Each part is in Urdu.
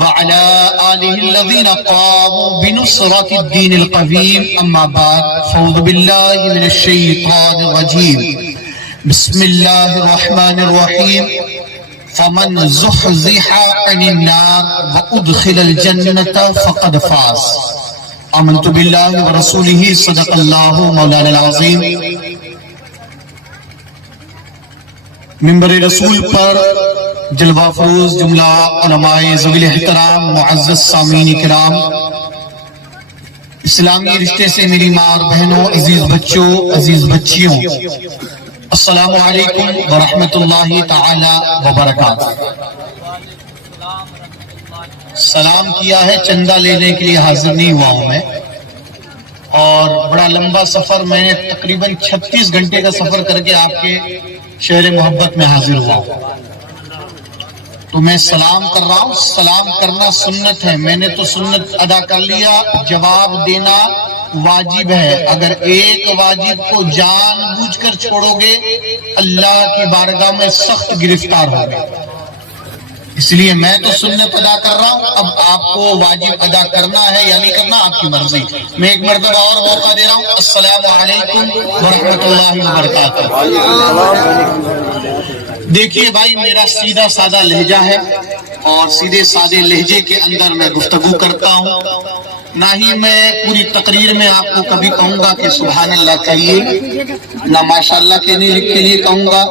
وعلى آله الذين قاموا بنصرة الدين القويم أما بعد فأعوذ بالله من الشيطان الرجيم بسم الله الرحمن الرحيم فمن زحزح عن النار وأدخل الجنة فقد فاز آمنت بالله ورسوله صدق الله مولانا العظيم منبر رسول پر جلوہ فروز جملہ علماء ذوی احترام معزز سامعین کرام، اسلامی رشتے سے میری ماں اور بہنوں، عزیز بچوں، عزیز بچیوں، السلام علیکم ورحمۃ اللہ تعالی وبرکاتہ۔ سلام کیا ہے، چندہ لینے کے لیے حاضر نہیں ہوا ہوں میں، اور بڑا لمبا سفر، میں نے تقریباً 36 گھنٹے کا سفر کر کے آپ کے شہر محبت میں حاضر ہوا ہوں، تو میں سلام کر رہا ہوں۔ سلام کرنا سنت ہے، میں نے تو سنت ادا کر لیا، جواب دینا واجب ہے۔ اگر ایک واجب کو جان بوجھ کر چھوڑو گے اللہ کی بارگاہ میں سخت گرفتار ہوگے، اس لیے میں تو سنت ادا کر رہا ہوں، اب آپ کو واجب ادا کرنا ہے یا نہیں کرنا آپ کی مرضی۔ میں ایک مرتبہ اور موقع دے رہا ہوں، السلام علیکم ورحمۃ اللہ وبرکاتہ۔ دیکھیے بھائی، میرا سیدھا سادہ لہجہ ہے اور سیدھے سادے لہجے کے اندر میں گفتگو کرتا ہوں، نہ ہی میں پوری تقریر میں آپ کو کبھی کہوں گا کہ سبحان اللہ کہیے، نہ ماشاء اللہ کہنے کے لیے کہوں گا،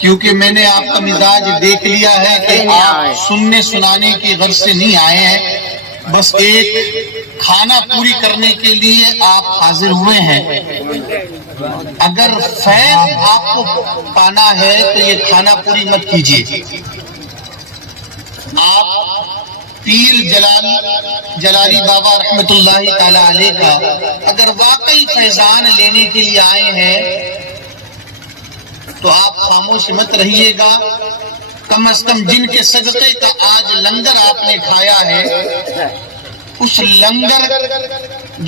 کیونکہ میں نے آپ کا مزاج دیکھ لیا ہے کہ آپ سننے سنانے کی غرض سے نہیں آئے ہیں، بس ایک کھانا پوری کرنے کے لیے آپ حاضر ہوئے ہیں۔ اگر فیض آپ کو پانا ہے تو یہ کھانا پوری مت کیجیے، آپ پیر جلالی بابا رحمت اللہ تعالی علیہ کا اگر واقعی فیضان لینے کے لیے آئے ہیں تو آپ خاموش مت رہیے گا، کم از کم جن کے صدقے کا آج لنگر آپ نے کھایا ہے، اس لنگر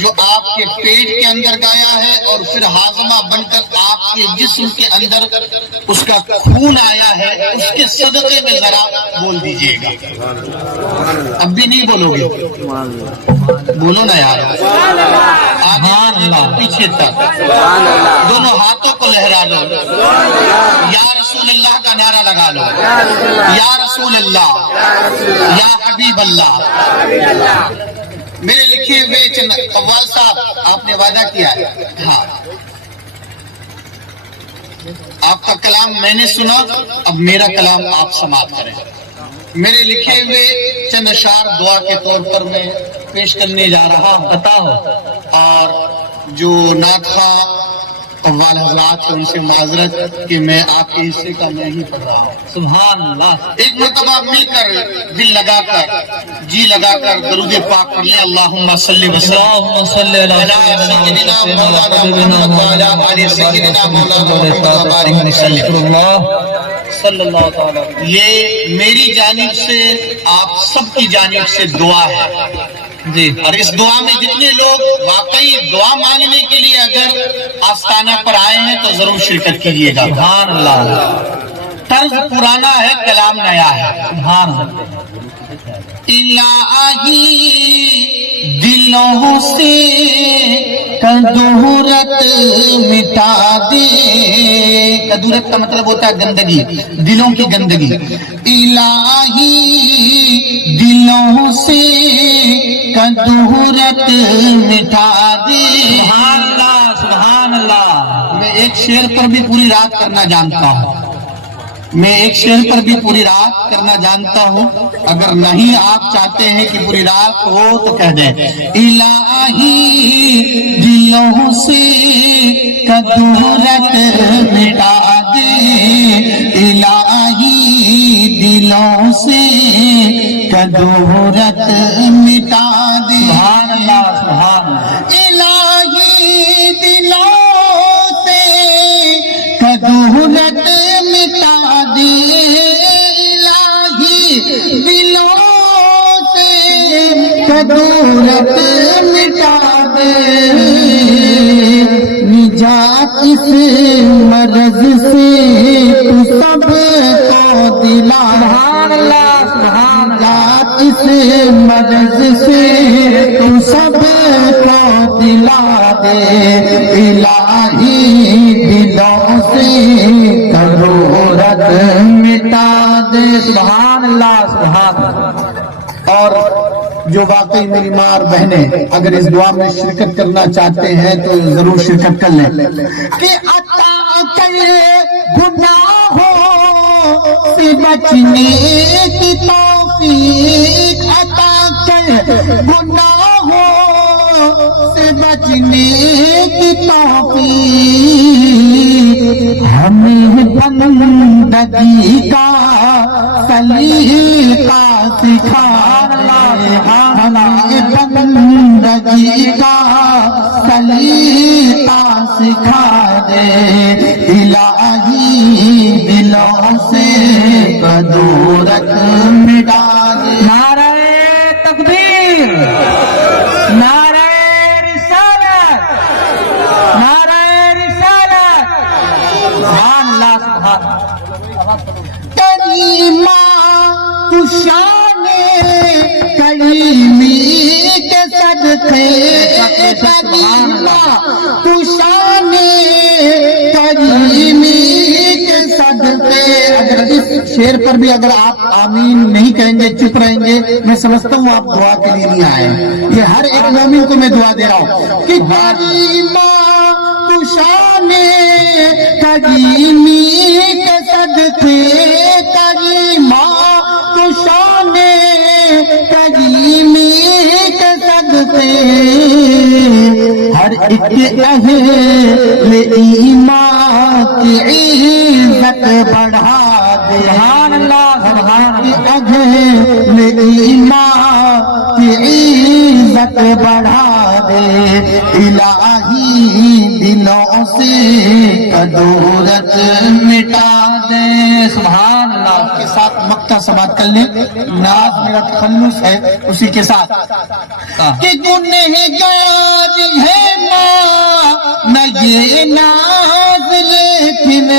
جو آپ کے پیٹ کے اندر گیا ہے اور پھر ہاضمہ بن کر آپ کے جسم کے اندر اس کا خون آیا ہے، اس کے صدقے میں ذرا بول دیجئے گا۔ اب بھی نہیں بولو گے؟ بولو نا یار، آگے پیچھے تک دونوں ہاتھوں کو لہرا لو، یا رسول اللہ کا نعرہ لگا لو، یا رسول اللہ، یا حبیب اللہ۔ میرے لکھے ہوئے قوال صاحب، آپ نے وعدہ کیا ہے، ہاں آپ کا کلام میں نے سنا، اب میرا کلام آپ سماعت کریں۔ میرے لکھے ہوئے چند اشعار دعا کے طور پر میں پیش کرنے جا رہا ہوں، عطا ہو، اور جو نعت خواہ قوال حضرات ان سے معذرت کہ میں آپ کے حصے کا میں ہی پڑھ رہا ہوں۔ سبحان اللہ۔ ایک مرتبہ مل کر دل لگا کر جی لگا کر درود پاک پڑھ لیں، اللہم صلی وسلم علی سیدنا مولانا محمد وعلی سیدنا مولانا محمد وبارک وسلم۔ صلی اللہ تعالی۔ یہ میری جانب سے آپ سب کی جانب سے دعا ہے جی، اور اس دعا میں جتنے لوگ واقعی دعا مانگنے کے لیے اگر آستانہ پر آئے ہیں تو ضرور شرکت کیجیے گا۔ سبحان اللہ۔ طرز پرانا ہے، کلام نیا ہے۔ سبحان اللہ۔ الہی دلوں سے کدورت مٹا دے، کدورت کا مطلب ہوتا ہے گندگی، دلوں کی گندگی۔ الہی دلوں سے کدورت مٹا دے۔ سبحان اللہ، سبحان اللہ۔ میں ایک شعر پر بھی پوری رات کرنا جانتا ہوں، میں ایک شعر پر بھی پوری رات کرنا جانتا ہوں، اگر نہیں آپ چاہتے ہیں کہ پوری رات ہو تو کہہ دیں، الہی دلوں سے کدورت مٹا دے، الہی دلوں سے کدورت مٹا دے۔ سبحان اللہ، سبحان اللہ۔ الہی دلوں سے کدورت مٹا دے، الہی دلوں سے کدورت مٹا دے، نجات اس مرض سے تو سب کو دلا، نجات اس مرض سے تو سب کو دلا دے، الہی دلوں سے ضرورت مٹا دے۔ سبحان اللہ، سبحان اللہ۔ اور جو واقعی میری ماں اور بہنیں اگر اس دعا میں شرکت کرنا چاہتے ہیں تو ضرور شرکت کر لیں کہ عطا کرے گناہوں سے بچنے کی توفیق، عطا کرے گناہوں سے بچنے کی توفیق، ہمیں بندگی کا سلیقہ سکھانا، ہمیں بندگی کا سلیقہ سکھا دے، الہی دلوں سے بدورت مٹا دے۔ نعرہ تکبیر، نعرہ رسالت، نعرہ رسالت، سبحان اللہ، سبحان اللہ۔ کریمہ شان کریمی کے صدقے، کریمہ شان کریمی کے صدقے۔ اگر اس شعر پر بھی اگر آپ آمین نہیں کہیں گے، چپ رہیں گے، میں سمجھتا ہوں آپ دعا کے لیے نہیں آئے۔ یہ ہر ایک مومن کو میں دعا دے رہا ہوں کہ کریمہ شان کریمی کے صدقے، کریمہ شان کریمی کے صدقے، ہر ایک اہل ایمان کی عزت بڑھا دے۔ سبحان اللہ، سبحان اللہ۔ اہل ایمان کی عزت بڑھا دے، الہی دلوں سے کدورت مٹا دے۔ سبحان اللہ۔ کے ساتھ مکہ سماعت کر لیں، ناز میرا تخلص ہے اسی کے ساتھ کہ گنہگار ہے ماں نہ یہ ناز، لیکن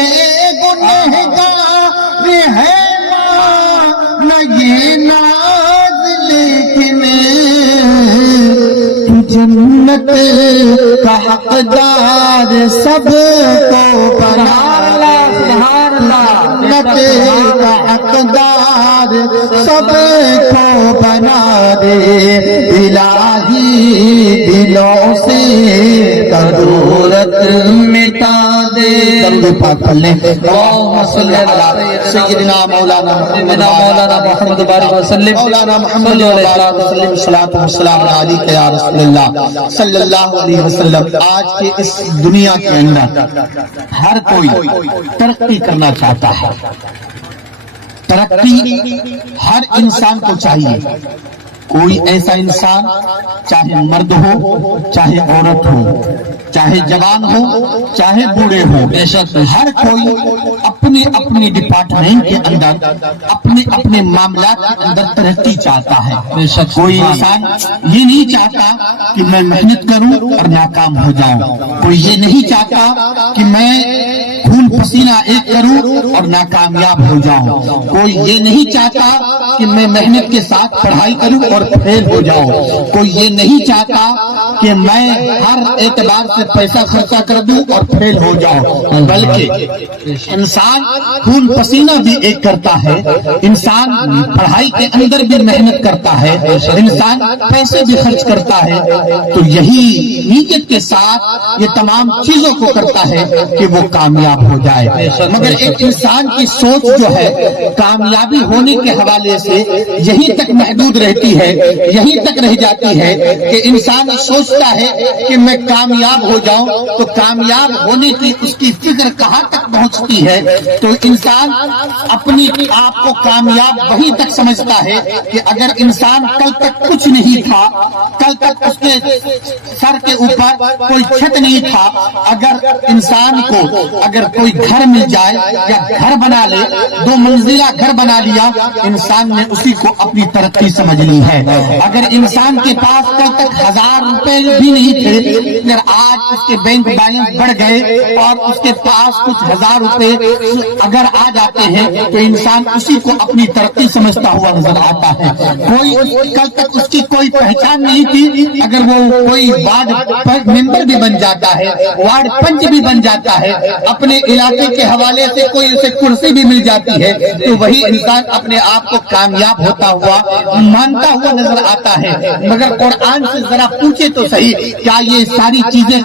گنہگار ہے ماں نہ یہ ناز، لیکن جنت کا حقدار سب کو بنا، سبحان اللہ، جنت کا حقدار سب کو بنا دے، الہی دلوں سے ضرورت مٹا دے۔ درود پاک پڑھ لیں، اللہم صلی علی سیدنا مولانا محمد بارک وسلم، مولانا محمد بارک وسلم، صلاۃ و سلام علیک یا رسول اللہ صلی اللہ علیہ وسلم۔ آج کے اس دنیا کے اندر ہر کوئی ترقی کرنا چاہتا ہے، ترقی ہر انسان کو چاہیے۔ کوئی ایسا انسان چاہے مرد ہو، چاہے عورت ہو، چاہے جوان ہو، چاہے بوڑھے ہو، بے شک ہر کوئی اپنے اپنے ڈپارٹمنٹ کے اندر، اپنے اپنے معاملات کے اندر ترقی چاہتا ہے۔ بے شک کوئی انسان یہ نہیں چاہتا کہ میں محنت کروں اور ناکام ہو جاؤں، کوئی یہ نہیں چاہتا کہ میں خون پسینہ ایک کروں اور ناکامیاب ہو جاؤں، کوئی یہ نہیں چاہتا کہ میں محنت کے ساتھ پڑھائی کروں اور فیل ہو جاؤں، کوئی یہ نہیں چاہتا کہ میں ہر اعتبار سے پیسہ خرچہ کر دوں اور فیل ہو جاؤں، بلکہ انسان خون پسینہ بھی ایک کرتا ہے، انسان پڑھائی کے اندر بھی محنت کرتا ہے، انسان پیسے بھی خرچ کرتا ہے، تو یہی نیت کے ساتھ یہ تمام چیزوں کو کرتا ہے کہ وہ کامیاب ہو جائے۔ مگر ایک انسان کی سوچ جو ہے کامیابی ہونے کے حوالے سے یہیں تک محدود رہتی ہے، یہیں تک رہ جاتی ہے کہ انسان سوچتا ہے کہ میں کامیاب ہو جاؤں، تو کامیاب ہونے کی اس کی فکر کہاں تک پہنچتی ہے؟ تو انسان اپنی آپ کو کامیاب وہیں تک سمجھتا ہے کہ اگر انسان کل تک کچھ نہیں تھا، کل تک اس کے سر کے اوپر کوئی چھت نہیں تھا، اگر انسان کو اگر کوئی گھر مل جائے یا گھر بنا لے، 2 منزلہ گھر بنا لیا، انسان نے اسی کو اپنی ترقی سمجھ لی ہے۔ اگر انسان کے پاس کل تک 1000 روپے بھی نہیں تھے، اگر آج اس کے بینک بیلنس بڑھ گئے اور اس کے پاس کچھ 1000 روپے اگر آ جاتے ہیں تو انسان اسی کو اپنی ترقی سمجھتا ہوا نظر آتا ہے۔ کوئی کل تک اس کی کوئی پہچان نہیں تھی، اگر وہ کوئی وارڈ ممبر بھی بن جاتا ہے، وارڈ پنچ بھی بن جاتا ہے، اپنے علاقے کے حوالے سے کوئی اسے کرسی بھی مل جاتی ہے، تو وہی انسان اپنے آپ کو کامیاب ہوتا ہوا مانتا ہوا نظر آتا ہے۔ مگر قرآن سے ذرا پوچھے تو صحیح، کیا یہ ساری چیزیں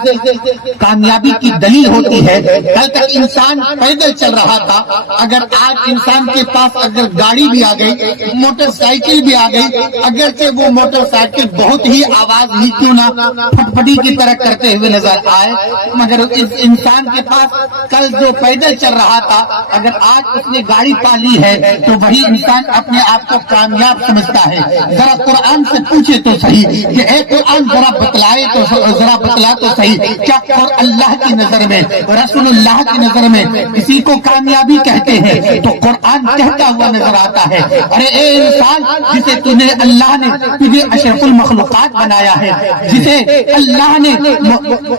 کامیابی کی دلیل ہوتی ہے؟ کل تک انسان پیدل چل رہا تھا، اگر آج انسان کے پاس اگر گاڑی بھی آ گئی، موٹر سائیکل بھی آ گئی، اگرچہ وہ موٹر سائیکل بہت ہی آواز ہی کیوں نہ پھٹپٹی کی طرح کرتے ہوئے نظر آئے، مگر اس انسان کے پاس کل جو پیدل چل رہا تھا، اگر آج اس نے گاڑی پالی ہے تو وہی انسان اپنے آپ کو کامیاب سمجھتا ہے۔ ذرا قرآن سے پوچھے تو صحیح کہ اے قرآن ذرا بتلا تو صحیح، کیا اللہ کی نظر میں، رسول اللہ کی نظر میں کسی کو کامیابی کہتے ہیں؟ تو قرآن کہتا ہوا نظر آتا ہے، ارے اے انسان، جسے اللہ نے تجھے اشرف المخلوقات بنایا ہے، جسے اللہ نے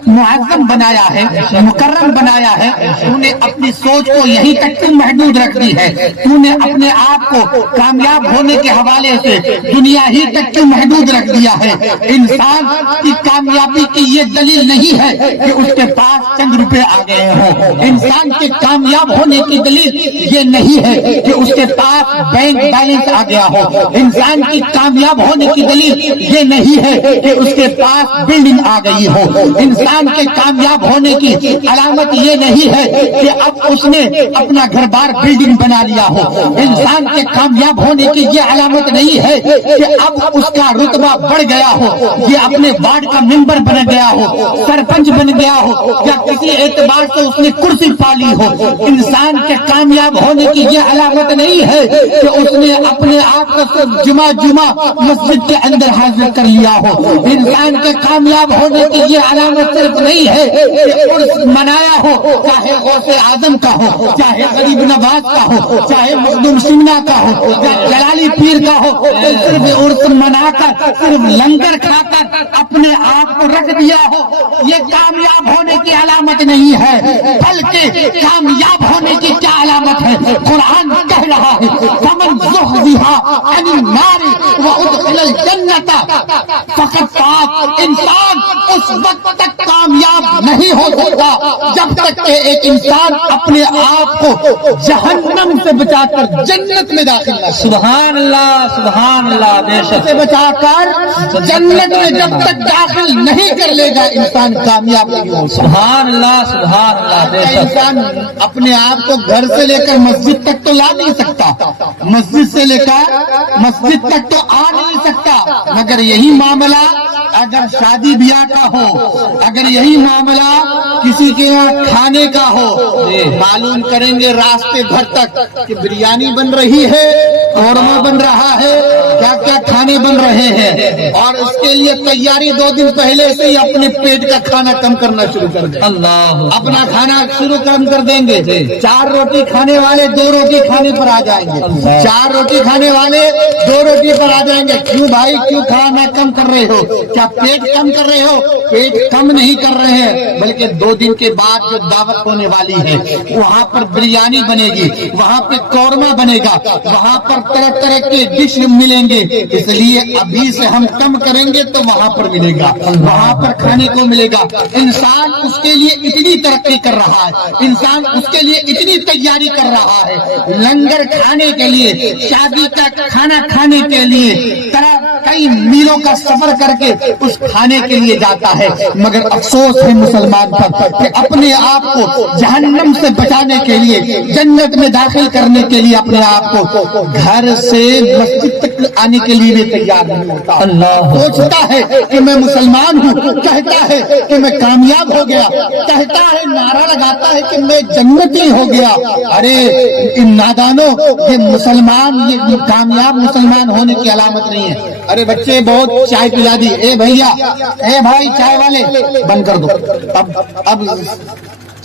معظم بنایا ہے، مکرم بنایا ہے، تو نے اپنی سوچ کو یہیں تک تم محدود رکھ دی ہے، تو نے اپنے آپ کو کامیاب ہونے کے حوالے سے دنیا ہی تک کیوں محدود رکھ دیا ہے؟ انسان کی کامیابی کی یہ دلیل نہیں ہے کہ اس کے پاس چند روپے آ گئے ہوں، انسان کے کامیاب ہونے کی دلیل یہ نہیں ہے کہ اس کے پاس بینک بیلنس آ گیا ہو، انسان کی کامیاب ہونے کی دلیل یہ نہیں ہے کہ اس کے پاس بلڈنگ آ گئی ہو، انسان کے کامیاب ہونے کی علامت یہ نہیں ہے کہ اب اس نے اپنا گھر بار بلڈنگ بنا لیا ہو، انسان کے کامیاب ہونے کی یہ علامت نہیں ہے کہ اب اس کا رتبہ بڑھ گیا ہو، یہ اپنے وارڈ کا ممبر بن گیا ہو، سرپنچ بن گیا ہو، یا کسی اعتبار سے اس نے کرسی پالی ہو۔ انسان کے کامیاب ہونے کی یہ علامت نہیں ہے کہ اس نے اپنے آپ کو جمعہ مسجد کے اندر حاضر کر لیا ہو، انسان کے کامیاب ہونے کی یہ علامت صرف نہیں ہے کہ عرس منایا ہو، چاہے غوث اعظم کا ہو، چاہے غریب نواز کا ہو، چاہے مخدوم سمنا کا ہو، یا جلالی پیر کا ہو، تو صرف عرس منا کر، صرف لنگر کھا کر اپنے آپ کو رکھ دیا ہو، یہ کامیاب ہونے کی علامت نہیں ہے، بلکہ کامیاب ہونے کی کیا علامت ہے؟ قرآن کہہ رہا ہے فمن زحزح عن النار وادخل الجنۃ فقد فاز۔ انسان اس وقت تک کامیاب نہیں ہو سکتا جب تک کہ ایک انسان اپنے آپ کو جہنم سے بچا کر جنت میں داخل نہ۔ سبحان اللہ، سبحان اللہ، بے شک سے بچا کر جنت میں جب تک داخل نہیں کر لے گا انسان کامیاب نہیں ہو سکتا۔ سبحان اللہ، سبحان اللہ، بے شک انسان اپنے آپ کو گھر سے لے کر مسجد تک تو لا نہیں سکتا، مسجد سے لے کر مسجد تک تو آ نہیں سکتا، مگر یہی معاملہ اگر شادی بیاہ کا ہو، اگر یہی معاملہ کسی کے یہاں کھانے کا ہو، معلوم کریں گے راستے بھر تک کہ بریانی بن رہی ہے، قورمہ بن رہا ہے، کیا کیا کھانے بن رہے ہیں، اور اس کے لیے تیاری 2 دن پہلے سے ہی اپنے پیٹ کا کھانا کم کرنا شروع کر دیں، اللہ اپنا کھانا شروع کم کر دیں گے۔ 4 روٹی کھانے والے 2 روٹی کھانے پر آ جائیں گے، 4 روٹی کھانے والے 2 روٹی پر آ جائیں گے۔ کیوں بھائی، کیوں کھانا کم کر رہے ہو؟ کیا پیٹ کم کر رہے ہو؟ پیٹ کم نہیں کر رہے ہیں، بلکہ 2 دن کے بعد جو دعوت ہونے والی ہے وہاں پر بریانی بنے گی، وہاں پہ قورمہ بنے گا، وہاں پر طرح طرح کے ڈش ملیں گے، اس لیے ابھی سے ہم کم کریں گے تو وہاں پر ملے گا، وہاں پر کھانے کو ملے گا۔ انسان اس کے لیے اتنی ترقی کر رہا ہے، انسان اس کے لیے اتنی تیاری کر رہا ہے، لنگر کھانے کے لیے، شادی کا کھانا کھانے کے لیے کئی میلوں کا سفر کر کے اس کھانے کے لیے جاتا ہے، مگر افسوس ہے مسلمان پر کہ اپنے آپ کو جہنم سے بچانے کے لیے، جنت میں داخل کرنے کے لیے اپنے آپ کو گھر سے مسجد تک آنے کے لیے بھی تیار نہیں ہوتا۔ اللہ سوچتا ہے کہ میں مسلمان ہوں، کہتا ہے کہ میں کامیاب ہو گیا، کہتا ہے، نعرہ لگاتا ہے کہ میں جنتی ہو گیا۔ ارے ان نادانوں، یہ مسلمان، یہ کامیاب مسلمان ہونے کی علامت نہیں ہے۔ ارے بچے بہت چائے پلا دی، اے بھیا، اے بھائی چائے والے بند کر دو، اب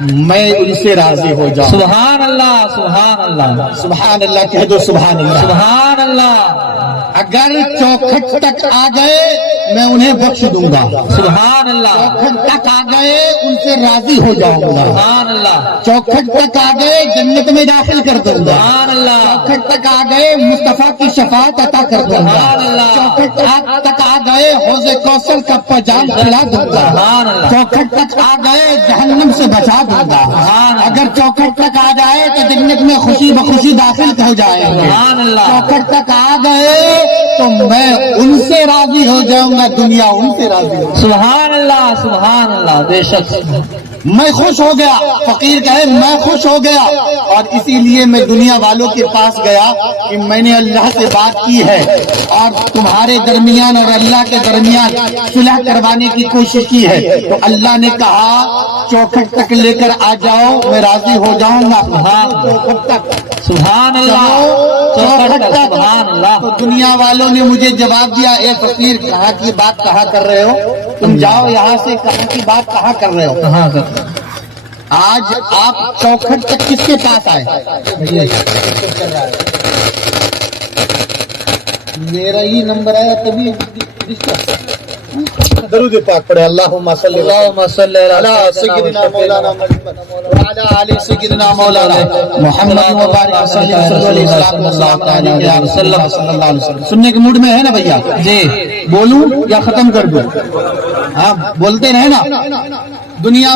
میں ان سے راضی ہو جاؤں. سبحان اللہ سبحان اللہ سبحان اللہ کہہ دو, سبحان اللہ. سبحان اللہ اگر چوکھٹ تک آ گئے میں انہیں بخش دوں گا. سبحان اللہ چوکھٹ تک آ گئے ان سے راضی ہو جاؤں گا. سبحان اللہ چوکھٹ تک آ گئے جنت میں داخل کر دوں گا. سبحان اللہ چوکھٹ تک آ گئے مصطفیٰ کی شفاعت عطا کر دوں گا. سبحان اللہ. چوکھٹ تک آ گئے حوض کوثر کا پجام پلا دوں گا. سبحان اللہ. چوکھٹ تک آ گئے جہنم سے بچا دوں گا. سبحان اللہ. اگر چوکھٹ تک آ جائے تو جنت میں خوشی بخوشی داخل ہو جائیں گے. سبحان اللہ. چوکھٹ تک آ گئے تو میں ان سے راضی ہو جاؤں گا, دنیا ان سے راضی ہو. سبحان اللہ سبحان اللہ بے شک میں خوش ہو گیا. فقیر کہے میں خوش ہو گیا, اور اسی لیے میں دنیا والوں کے پاس گیا کہ میں نے اللہ سے بات کی ہے اور تمہارے درمیان اور اللہ کے درمیان صلح کروانے کی کوشش کی ہے. تو اللہ نے کہا چوکھٹ تک لے کر آ جاؤ, میں راضی ہو جاؤں گا. چوکھٹ تک, سبحان اللہ چوکھٹ تک. سبحان اللہ. تو دنیا والوں نے مجھے جواب دیا, اے فقیر کہاں کی بات کہاں کر رہے ہو, تم جاؤ یہاں سے, کہاں کی بات کہاں کر رہے ہو. کہاں کر آج آپ چوکھٹ تک کس کے پاس آئے؟ میرا ہی نمبر آیا تبھی. درود پاک پڑھے. اللہم صلی علی سیدنا مولانا محمد وعلی آل سیدنا مولانا محمد وبارک صلی اللہ علیہ وسلم. سننے کے موڈ میں ہے نا بھیا؟ جی بولوں یا ختم کر دوں؟ ہاں بولتے رہے نا. دنیا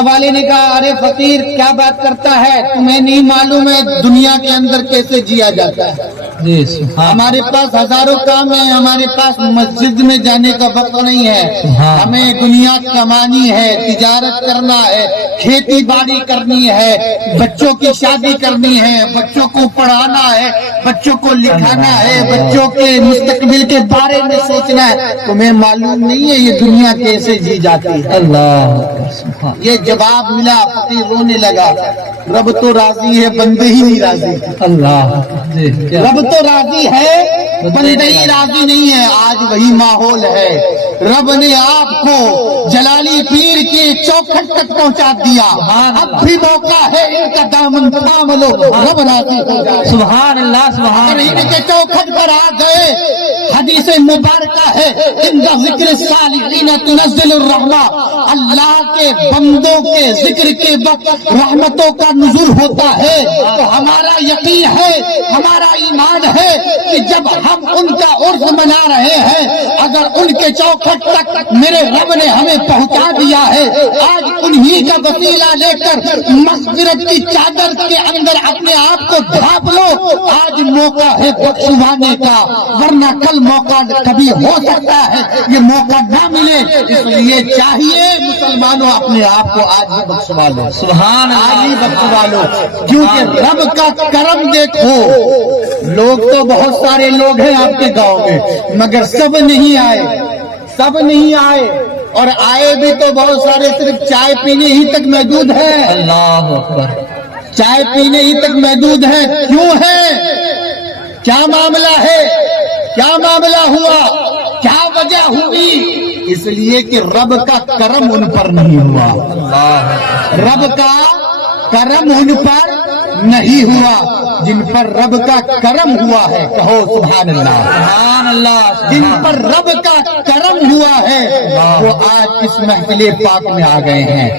والے نے کہا ارے فقیر کیا بات کرتا ہے, تمہیں نہیں معلوم ہے دنیا کے اندر کیسے جیا جاتا ہے. جی سبحان ہمارے پاس ہزاروں کام ہیں, ہمارے پاس مسجد میں جانے کا وقت نہیں ہے. ہمیں دنیا کمانی ہے, تجارت کرنا ہے, کھیتی باڑی کرنی ہے, بچوں کی شادی کرنی ہے, بچوں کو پڑھانا ہے, بچوں کو لکھانا ہے, بچوں کے مستقبل کے بارے میں سوچنا ہے. تمہیں معلوم نہیں ہے یہ دنیا کیسے جی جاتی ہے. اللہ. یہ جواب ملا, فقیر رونے لگا. رب تو راضی ہے, بندے ہی نہیں راضی. اللہ. جی رب تو راضی ہے, بندے ہی راضی نہیں ہے. آج وہی ماحول ہے. رب نے آپ کو جلالی پیر کے چوکھٹ تک پہنچا دیا. اب بھی موقع ہے ان کا دامن تھام لو, رب راضی ہو جائے. سبحان اللہ سبحان اگر ان اللہ. کے چوکھٹ پر آ گئے, حدیث مبارکہ ہے ان کا ذکر الصالحین تنزل الرحمہ, اللہ کے بندوں کے ذکر کے وقت رحمتوں کا نزول ہوتا ہے. تو ہمارا یقین ہے, ہمارا ایمان ہے کہ جب ہم ان کا عرس منا رہے ہیں, اگر ان کے چوکھٹ تک میرے رب نے ہمیں پہنچا دیا ہے, آج انہی کا وسیلہ لے کر مغفرت کی چادر کے اندر اپنے آپ کو ڈھانپ لو. آج موقع ہے بخشوانے کا, ورنہ کل موقع کبھی ہو سکتا ہے یہ موقع نہ ملے. اس لیے چاہیے مسلمانوں اپنے آپ کو آج ہی بخشوا لو. سبحان آج ہی اللہ. بخشوا لو, کیونکہ رب کا کرم دیکھو. لوگ تو بہت سارے لوگ ہیں آپ کے گاؤں میں, مگر سب نہیں آئے, اور آئے بھی تو بہت سارے صرف چائے پینے ہی تک محدود ہیں. اللہ اکبر. چائے پینے ہی تک محدود ہیں. کیوں ہے؟ کیا معاملہ ہے؟ کیا معاملہ ہوا؟ کیا وجہ ہوئی؟ اس لیے کہ رب کا کرم ان پر نہیں ہوا. رب کا کرم ان پر نہیں ہوا. جن پر رب کا کرم ہوا ہے کہو سبحان اللہ. سبحان اللہ. جن پر رب کا کرم ہوا ہے وہ آج اس محفل پاک میں آ گئے ہیں.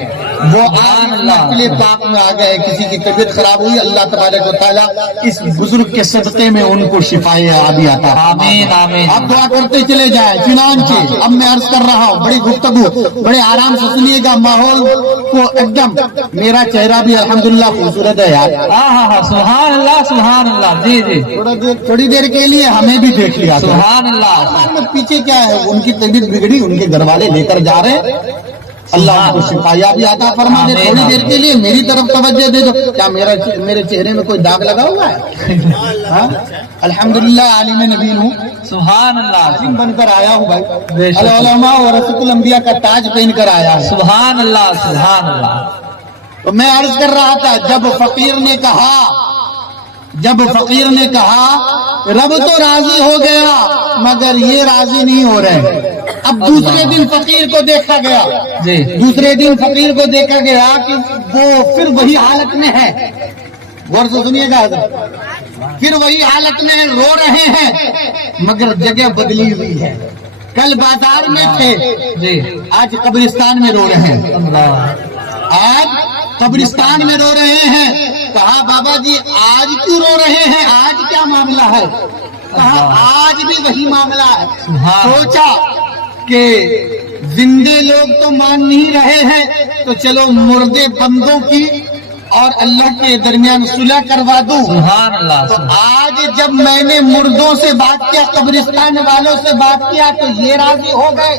وہ آج اس محفل پاک میں آ گئے. کسی کی طبیعت خراب ہوئی, اللہ تبارک و تعالیٰ اس بزرگ کے صدقے میں ان کو شفائے عادی عطا. آمین آمین. آپ دعا کرتے چلے جائیں. چنانچہ اب میں عرض کر رہا ہوں, بڑی گفتگو, بڑے آرام سے سنیے گا. ماحول کو ایک دم, میرا چہرہ بھی الحمدللہ خوبصورت ہے یار. ہاں سبحان اللہ سبحان اللہ. جی جی تھوڑی دیر کے لیے ہمیں بھی دیکھ لیا. سبحان اللہ. پیچھے کیا ہے, ان کی طبیعت بگڑی, ان کے گھر والے لے کر جا رہے ہیں. اللہ ان کو شفا بھی عطا فرما دے. تھوڑی دیر کے لیے میری طرف توجہ دے دو. کیا میرے چہرے میں کوئی داغ لگا ہوا ہے؟ الحمدللہ عالم نبی ہوں, سبحان اللہ. عالم بن کر آیا ہوں بھائی. العلماء ورثۃ الانبیاء کا تاج پہن کر آیا ہے. سبحان اللہ سبحان اللہ. تو میں عرض کر رہا تھا, جب فقیر نے کہا رب تو راضی ہو گیا مگر یہ راضی نہیں ہو رہے. اب دوسرے دن فقیر کو دیکھا گیا، جی دوسرے دن فقیر کو دیکھا گیا کہ وہ پھر وہی حالت میں ہے، غور سے سنیے گا حضرت، پھر وہی حالت میں رو رہے ہیں مگر جگہ بدلی ہوئی ہے، کل بازار میں تھے جی آج قبرستان میں رو رہے ہیں، اللہ آج قبرستان میں رو رہے ہیں۔ کہا بابا جی آج کیوں رو رہے ہیں، آج کیا معاملہ ہے؟ کہا آج بھی وہی معاملہ ہے۔ سوچا کہ زندے لوگ تو مان نہیں رہے ہیں تو چلو مردے بندوں کی اور اللہ کے درمیان صلح کروا دوں۔ سبحان اللہ تو آج جب میں نے مردوں سے بات کیا، قبرستان والوں سے بات کیا تو یہ راضی ہو گئے،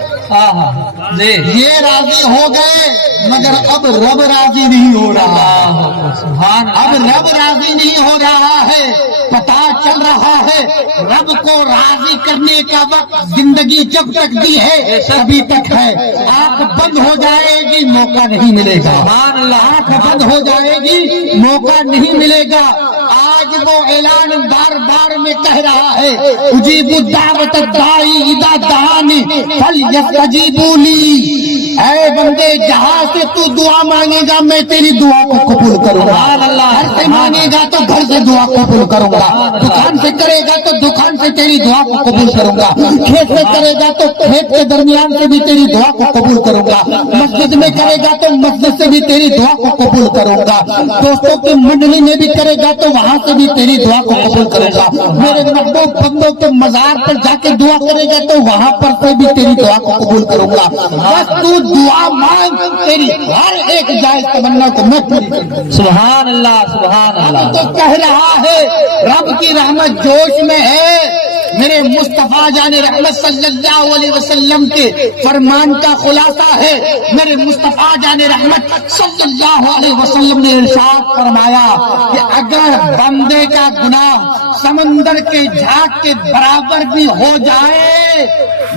جی یہ راضی ہو گئے مگر اب رب راضی نہیں ہو رہا، سبحان اب رب راضی نہیں ہو رہا ہے۔ پتا چل رہا ہے رب کو راضی کرنے کا وقت زندگی جب تک دی ہے ابھی تک ہے، آنکھ بند ہو جائے گی موقع نہیں ملے گا، سبحان اللہ آنکھ بند ہو جائے گی موقع نہیں ملے گا۔ آج وہ اعلان بار بار میں کہہ رہا ہے اجیب الدعوۃ الداعی اذا دعانی فلیستجیبوا لی، اے بندے جہاں سے تو دعا مانگے گا میں تیری دعا کو قبول کروں گا، سبحان اللہ گھر سے مانگے گا تو گھر سے دعا قبول کروں گا، دکان سے کرے گا تو دکان سے تیری دعا کو قبول کروں گا، کھیت سے کرے گا تو کھیت کے درمیان سے بھی تیری دعا کو قبول کروں گا، مسجد میں کرے گا تو مسجد سے بھی تیری دعا کو قبول کروں گا، دوستوں کی منڈلی میں بھی کرے گا تو وہاں سے بھی تیری دعا کو قبول کروں گا، میرے محبوب بندوں کے مزار پر جا کے دعا کرے گا تو وہاں پر سے بھی تیری دعا کو قبول کروں گا، بس تو دعا مانگ، تیری ہر ایک جائز تمنا کو میں پوری کر دوں گا۔ سبحان اللہ سبحان اللہ تو کہہ رہا ہے رب کی رحمت جوش میں ہے، میرے مصطفیٰ جان رحمت صلی اللہ علیہ وسلم کے فرمان کا خلاصہ ہے، میرے مصطفیٰ جان رحمت صلی اللہ علیہ وسلم نے ارشاد فرمایا کہ اگر بندے کا گناہ سمندر کے جھاگ کے برابر بھی ہو جائے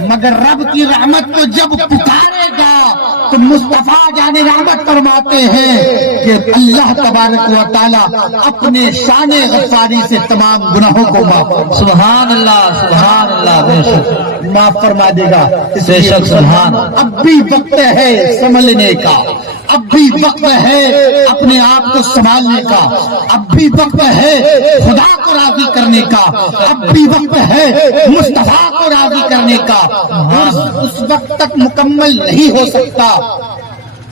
مگر رب کی رحمت کو جب پکارے گا تو مصطفیٰ جان رحمت فرماتے ہیں کہ اللہ تبارک و تعالی اپنے شان غفاری سے تمام گناہوں کو معاف سبحان اللہ بے شک معاف فرما دے گا۔ اس بے لیے شک سبحان اب بھی وقت ہے سنبھلنے کا، اب بھی وقت ہے اپنے آپ کو سنبھالنے کا، اب بھی وقت ہے خدا کو راضی کرنے کا، اب بھی وقت ہے مصطفیٰ کو راضی کرنے کا۔ اس وقت تک مکمل نہیں ہو سکتا،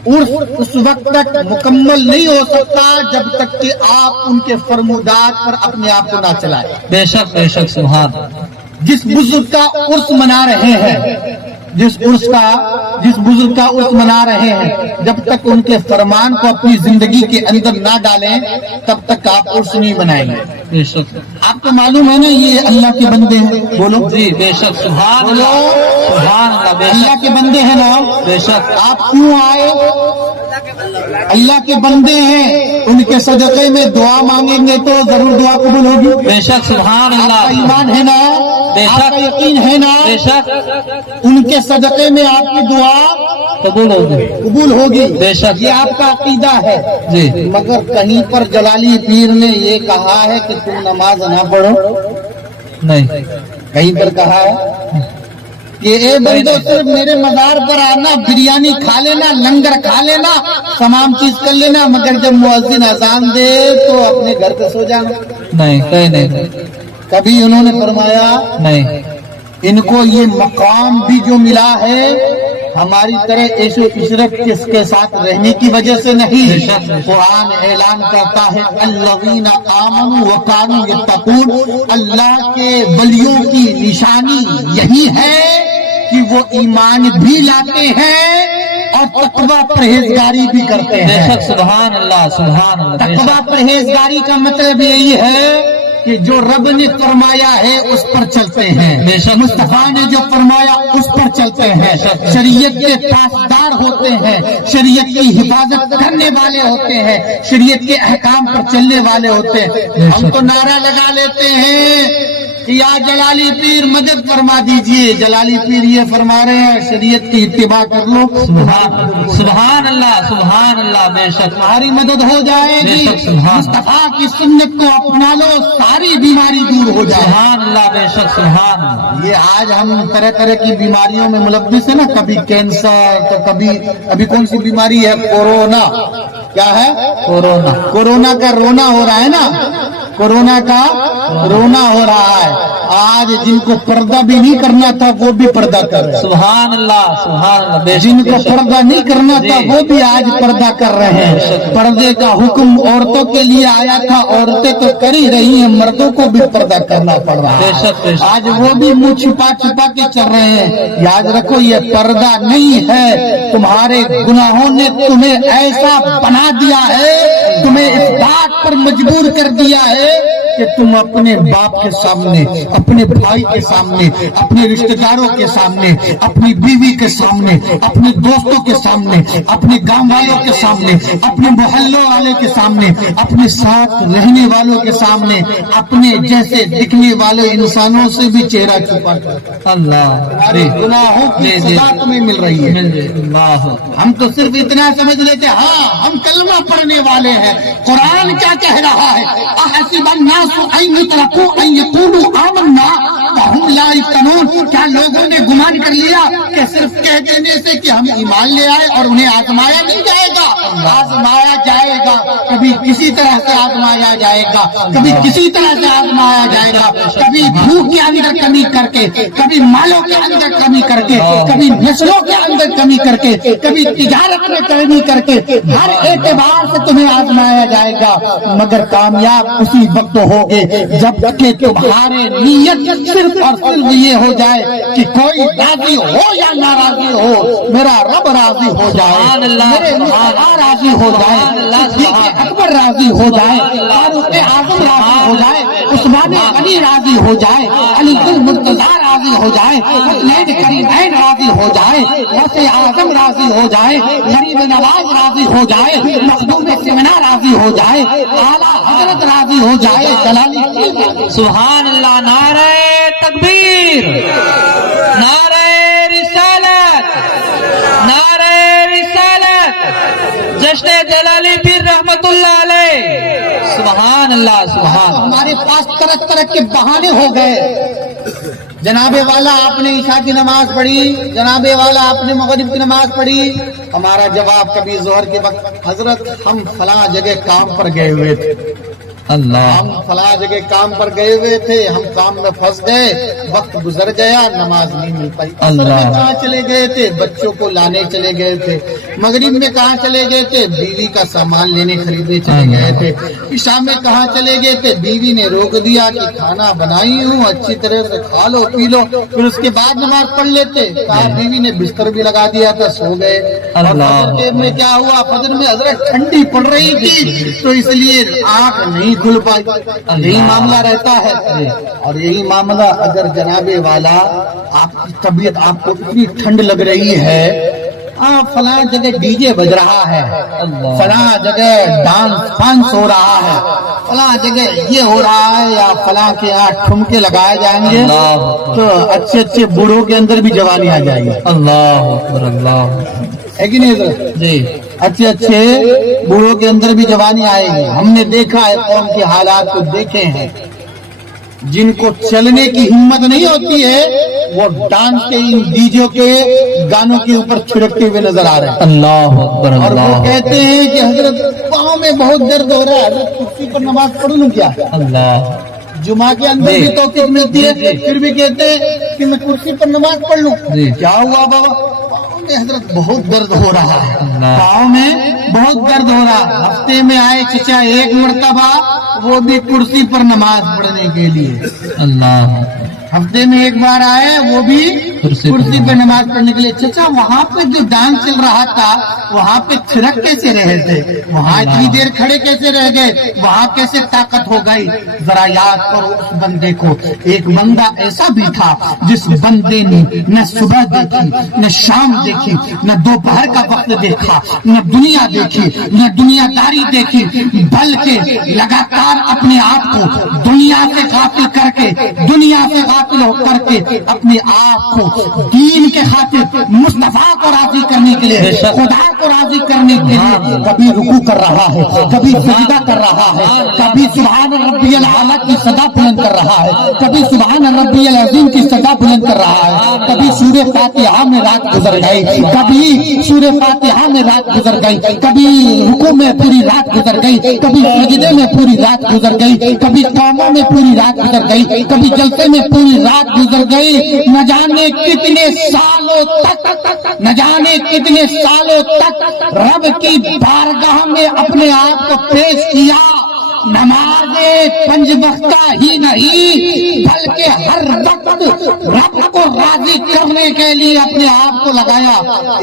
اس وقت تک مکمل نہیں ہو سکتا جب تک کہ آپ ان کے فرمودات پر اپنے آپ کو نہ چلائیں۔ بے شک سبحان جس بزرگ کا عرس منا رہے ہیں، جس بزرگ کا عرس منا رہے ہیں، جب تک ان کے فرمان کو اپنی زندگی کے اندر نہ ڈالیں تب تک آپ عرس نہیں منائیں گے۔ بے شک آپ کو معلوم ہے نا یہ اللہ کے بندے ہیں، بولو جی بے شک سبحان اللہ بے اللہ شک کے بندے ہیں نا، بے شک آپ کیوں آئے؟ اللہ کے بندے ہیں، ان کے صدقے میں دعا مانگیں گے تو ضرور دعا قبول ہوگی۔ بے شک سبحان آپ کا اللہ ایمان ہے نا، بے آپ شک کا یقین ہے نا، بے شک ان کے صدقے میں آپ کی دعا قبول ہوگی قبول ہوگی، بے شک یہ آپ کا عقیدہ ہے۔ جی مگر کہیں پر جلالی پیر نے یہ کہا ہے کہ تم نماز نہ پڑھو، نہیں کہیں پر کہا ہے کہ اے بندو صرف میرے مزار پر آنا، بریانی کھا لینا، لنگر کھا لینا، تمام چیز کر لینا، مگر جب مؤذن اذان دے تو اپنے گھر پہ سو جانا۔ نہیں کہیں نہیں کبھی انہوں نے فرمایا نہیں ان کو یہ مقام بھی جو ملا ہے ہماری طرح عیش و عشرت کے ساتھ رہنے کی وجہ سے نہیں، قرآن اعلان کرتا ہے الذین آمنوا وکانوا یتقون، اللہ کے ولیوں کی نشانی یہی ہے کہ وہ ایمان بھی لاتے ہیں اور تقوی پرہیزگاری بھی کرتے بے ہیں۔ شک سبحان اللہ بے تقوی شک پرہیزگاری کا مطلب یہی ہے کہ جو رب نے فرمایا ہے اس پر چلتے ہیں، بے شک مصطفیٰ نے جو فرمایا اس پر چلتے ہیں، شریعت کے پاسدار ہوتے ہیں، شریعت کی حفاظت کرنے والے ہوتے ہیں، شریعت کے احکام پر چلنے والے ہوتے ہیں۔ ہم تو نعرہ لگا لیتے ہیں کہ یا جلالی پیر مدد فرما دیجئے. جلالی پیر یہ فرما رہے ہیں شریعت کی اتباع کر لو, سبحان اللہ, بے شک تمہاری مدد ہو جائے بے گی. شک سبحان. مصطفیٰ کی سنت کو اپنا لو, ساری بیماری دور ہو جائے. سبحان اللہ, بے شک سبحان اللہ. یہ آج ہم طرح طرح کی بیماریوں میں ملوث ہیں نا, کبھی کینسر تو کبھی ابھی کون سی بیماری ہے, کورونا. کیا ہے؟ کورونا. کورونا کا رونا ہو رہا ہے نا, کورونا کا رونا ہو رہا ہے. آج جن کو پردہ بھی نہیں کرنا تھا وہ بھی پردہ کر رہے ہیں. سبحان اللہ, بے شک. جن کو پردہ نہیں کرنا تھا وہ بھی آج پردہ کر رہے ہیں. پردے کا حکم عورتوں کے لیے آیا تھا, عورتیں تو کر ہی رہی ہیں, مردوں کو بھی پردہ کرنا پڑ رہا بے شک, بے ہے. شک. آج وہ بھی منہ چھپا چھپا کے چل رہے ہیں. یاد رکھو یہ پردہ نہیں ہے, تمہارے گناہوں نے تمہیں ایسا بنا دیا ہے, تمہیں اس بات پر مجبور کر دیا ہے کہ تم اپنے باپ کے سامنے, اپنے بھائی کے سامنے, اپنے رشتہ داروں کے سامنے, اپنی بیوی کے سامنے, اپنے دوستوں کے سامنے, اپنے گاؤں والوں کے سامنے, اپنے محلوں والے کے سامنے, اپنے ساتھ رہنے والوں کے سامنے, اپنے جیسے دکھنے والے انسانوں سے بھی چہرہ چھپا کر اللہ گناہوں کی سزا تمہیں مل رہی ہے. اللہ. ہم تو صرف اتنا سمجھ لیتے ہاں ہم کلمہ پڑھنے والے ہیں, قرآن کیا کہہ رہا ہے, احسب الناس ان یترکوا ان یقولوا آمنا وهم لا یفتنون. کیا لوگوں نے گمان کر لیا کہ صرف کہہ دینے سے کہ ہم ایمان لے آئے اور انہیں آزمایا نہیں جائے گا؟ آزمایا جائے گا, کبھی کسی طرح سے آزمایا جائے گا, کبھی کسی طرح سے آزمایا جائے گا, کبھی بھوک کے اندر کمی کر کے, کبھی مالوں کے اندر کمی کر کے, کبھی نسلوں کے اندر کمی کر کے, کبھی تجارت میں کمی کر کے, ہر اعتبار سے تمہیں آزمایا جائے گا. مگر کامیاب اسی وقت ہوگے جب کہ تمہارے نیت صرف اور صرف یہ ہو جائے کہ کوئی راضی ہو یا ناراضی ہو, میرا رب راضی ہو جائے, میرے مصطفیٰ راضی ہو جائے, صدیق اکبر راضی ہو جائے, فاروق اعظم راضی ہو جائے, عثمان غنی راضی ہو جائے, علی المرتضیٰ راضی ہو جائے, حسنین کریمین راضی ہو جائے, غوث اعظم راضی ہو جائے, غریب نواز راضی ہو جائے, مخدوم سمنا راضی ہو جائے, اعلیٰ حضرت راضی ہو جائے. جلالی سبحان اللہ. نعرہ تکبیر, نعرہ رسالت, نعرہ رسالت, جشن جلالی پیر رحمت اللہ علیہ. سبحان اللہ, سبحان. ہمارے پاس طرح طرح کے بہانے ہو گئے. جناب والا آپ نے عشاء کی نماز پڑھی, جناب والا آپ نے مغرب کی نماز پڑھی. ہمارا جواب کبھی ظہر کے وقت, حضرت ہم فلاں جگہ کام پر گئے ہوئے تھے, اللہ. ہم فلاں جگہ کام پر گئے ہوئے تھے, ہم کام میں پھنس گئے, وقت گزر گیا, نماز نہیں مل پائی. عصر میں کہاں چلے گئے تھے, بچوں کو لانے چلے گئے تھے. مغرب میں کہاں چلے گئے تھے, بیوی کا سامان لینے خریدنے چلے گئے تھے. عشاء میں کہاں چلے گئے تھے, بیوی نے روک دیا کہ کھانا بنائی ہوں, اچھی طرح سے کھا لو پی لو, پھر اس کے بعد نماز پڑھ لیتے. کہا بیوی نے بستر بھی لگا دیا تھا, سو گئے. اور فجر کے میں کیا ہوا, فجر میں حضرت ٹھنڈی پڑ رہی تھی تو اس لیے آنکھ نہیں کھل پائی. یہی معاملہ رہتا ہے. اور یہی معاملہ اگر جناب والا آپ کی طبیعت, آپ کو اتنی ٹھنڈ لگ رہی ہے, فلاں جگہ ڈی جے بج رہا ہے, فلاں جگہ ڈانس فانس ہو رہا ہے, فلاں جگہ یہ ہو رہا ہے, یا فلاں کے یہاں ٹھمکے لگائے جائیں گے تو اچھے اچھے بوڑھوں کے اندر بھی جوانی آ جائے گی. اللہ اکبر, اللہ. ہے کہ نہیں حضرت؟ جی. اچھے اچھے بوڑھوں کے اندر بھی جوانی آئے گی. ہم نے دیکھا ہے, قوم کے حالات کو دیکھے ہیں, جن کو چلنے کی ہمت نہیں ہوتی ہے وہ ڈانس کے ان ڈیجے کے گانوں کے اوپر چھڑکتے ہوئے نظر آ رہے ہیں. اللہ اکبر, اور وہ اللہ. کہتے ہیں کہ حضرت پاؤں میں بہت درد ہو رہا ہے, حضرت کرسی پر نماز پڑھ لوں کیا؟ اللہ. جمعہ کے اندر بھی توفیق ملتی ہے, پھر بھی کہتے ہیں کہ میں کرسی پر نماز پڑھ لوں. کیا ہوا بابا؟ پاؤں میں حضرت بہت درد ہو رہا ہے, پاؤں میں بہت درد ہو رہا. ہفتے میں آئے چچا ایک مرتبہ, وہ بھی کرسی پر نماز پڑھنے کے لیے. اللہ. ہفتے میں ایک بار آئے, وہ بھی کرسی پہ نماز پڑھنے کے لیے. چچا وہاں پہ جو ڈانس چل رہا تھا وہاں پہ چھڑک کیسے رہے تھے, وہاں اتنی دیر کھڑے کیسے رہ گئے, وہاں کیسے طاقت ہو گئی؟ ذرا یاد کرو اس بندے کو. ایک بندہ ایسا بھی تھا جس بندے نے نہ صبح دیکھی, نہ شام دیکھی, نہ دوپہر کا وقت دیکھا, نہ دنیا دیکھی, نہ دنیا داری دیکھی, بلکہ لگاتار اپنے آپ کو دنیا سے غافل کر کے دنیا دنیا سے غافل ہو کر کے اپنے آپ کو دین کے خاطر مصطفیٰ کو راضی کرنے کے لیے، خدا کو راضی کرنے کے لیے کبھی رکوع کر رہا ہے، کبھی سجدہ کر رہا ہے، کبھی سبحان ربی الاعلیٰ کی صدا بلند کر رہا ہے، کبھی سبحان ربی العظیم کی صدا بلند کر رہا ہے، کبھی سورہ فاتحہ میں رات گزر گئی، کبھی سورہ فاتحہ میں رات گزر گئی، کبھی رکوع میں پوری رات گزر گئی، کبھی سجدے میں پوری رات گزر گئی، کبھی قیاموں میں پوری رات گزر گئی، کبھی جلسے میں پوری رات گزر گئی، نہ جانے کتنے سالوں تک، نہ جانے کتنے سالوں تک رب کی بارگاہ میں اپنے آپ کو پیش کیا۔ نماز پنج وقتہ ہی نہیں بلکہ ہر وقت رب کو راضی کرنے کے لیے اپنے آپ کو لگایا۔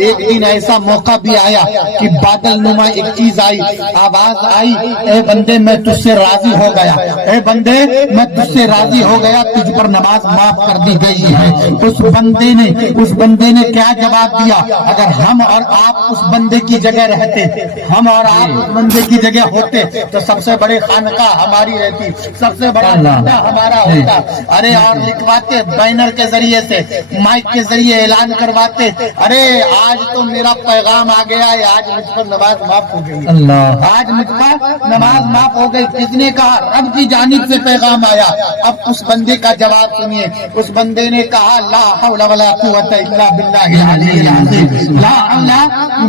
ایک دن ایسا موقع بھی آیا کہ بادل نما ایک چیز آئی، آواز آئی، اے بندے میں تجھ سے راضی ہو گیا، اے بندے میں تجھ سے راضی ہو گیا، تجھ پر نماز معاف کر دی گئی ہے۔ اس بندے نے کیا جواب دیا؟ اگر ہم اور آپ اس بندے کی جگہ رہتے، ہم اور آپ اس بندے کی جگہ ہوتے تو سب سے بڑے خانقاہ ہماری رہتی، سب سے بڑا ہمارا ہوتا۔ ارے اور لکھواتے بینر کے ذریعے سے، مائک کے ذریعے اعلان کرواتے، ارے آج تو میرا پیغام آ گیا ہے، آج مجھ پر نماز معاف ہو گئی، آج مجھ پر نماز معاف ہو گئی۔ کس نے کہا؟ رب کی جانب سے پیغام آیا۔ اب اس بندے کا جواب سنیے۔ اس بندے نے کہا لا حول ولا قوت الا باللہ العلی العظیم، لا حول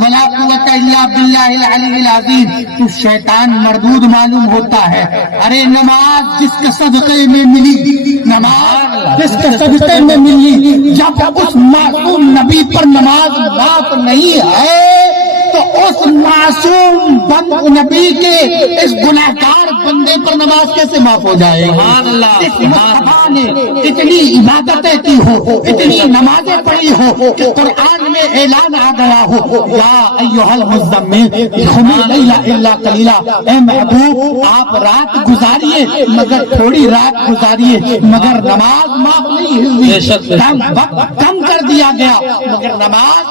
ولا قوت الا باللہ العلی العظیم۔ تو شیطان مردود معلوم ہوتا ہے۔ ارے نماز جس کے صدقے میں ملی، نماز جس کے صدقے میں ملی، جب اس معصوم نبی پر نماز معاف نہیں ہے تو اس معصوم نبی کے اس گناہگار بندے پر نماز کیسے معاف ہو جائے؟ اس مصطفیٰ نے اتنی عبادتیں کی ہو، اتنی نمازیں پڑھی ہو کہ قرآن میں اعلان آ گیا ہو، یا ایھا المزمل قم اللیل الا قلیلا، اے محبوب آپ رات گزاریے مگر تھوڑی رات گزاریے، مگر نماز معاف نہیں ہوئی، وقت کم کر دیا گیا مگر نماز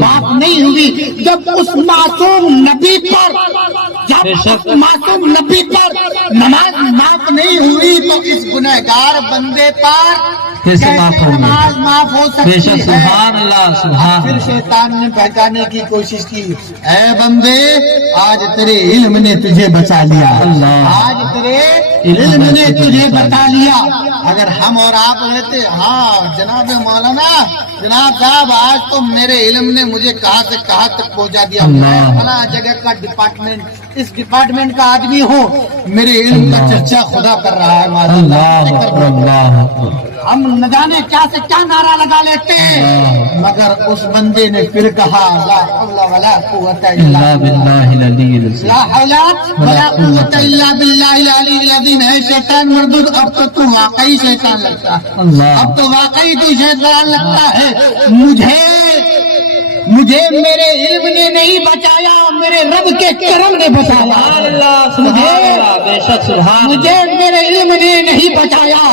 معاف نہیں ہوئی۔ جب اس معصوم نبی پر نماز معاف نہیں ہوئی تو اس گنہگار بندے پر کیسے نماز معاف ہو سکتی ہے؟ سبحان اللہ، سبحان پھر اللہ۔ شیطان نے بہکانے کی کوشش کی، اے بندے آج تیرے علم نے تجھے بچا لیا، آج تیرے علم نے تجھے بچا لیا۔ اگر ہم اور آپ رہتے، ہاں جناب مولانا، جناب صاحب آج تو میرے علم نے مجھے کہاں سے کہاں تک پہنچا دیا، میں فلاں جگہ کا ڈپارٹمنٹ، اس ڈپارٹمنٹ کا آدمی ہوں، میرے علم کا چرچا خدا کر رہا ہے، ہم نہ جانے کیا سے کیا نعرہ لگا لیتے، مگر اس بندے نے پھر کہا لا حول ولا قوت الا باللہ العلی العظیم، لا حول ولا قوت الا باللہ العلی العظیم۔ ہے شیطان مردود، اب تو واقعی شیطان لگتا ہے، اب تو واقعی تو شیطان لگتا ہے۔ مجھے میرے علم نے نہیں بچایا، میرے رب کے کرم نے بچایا۔ مجھے میرے علم نے نہیں بچایا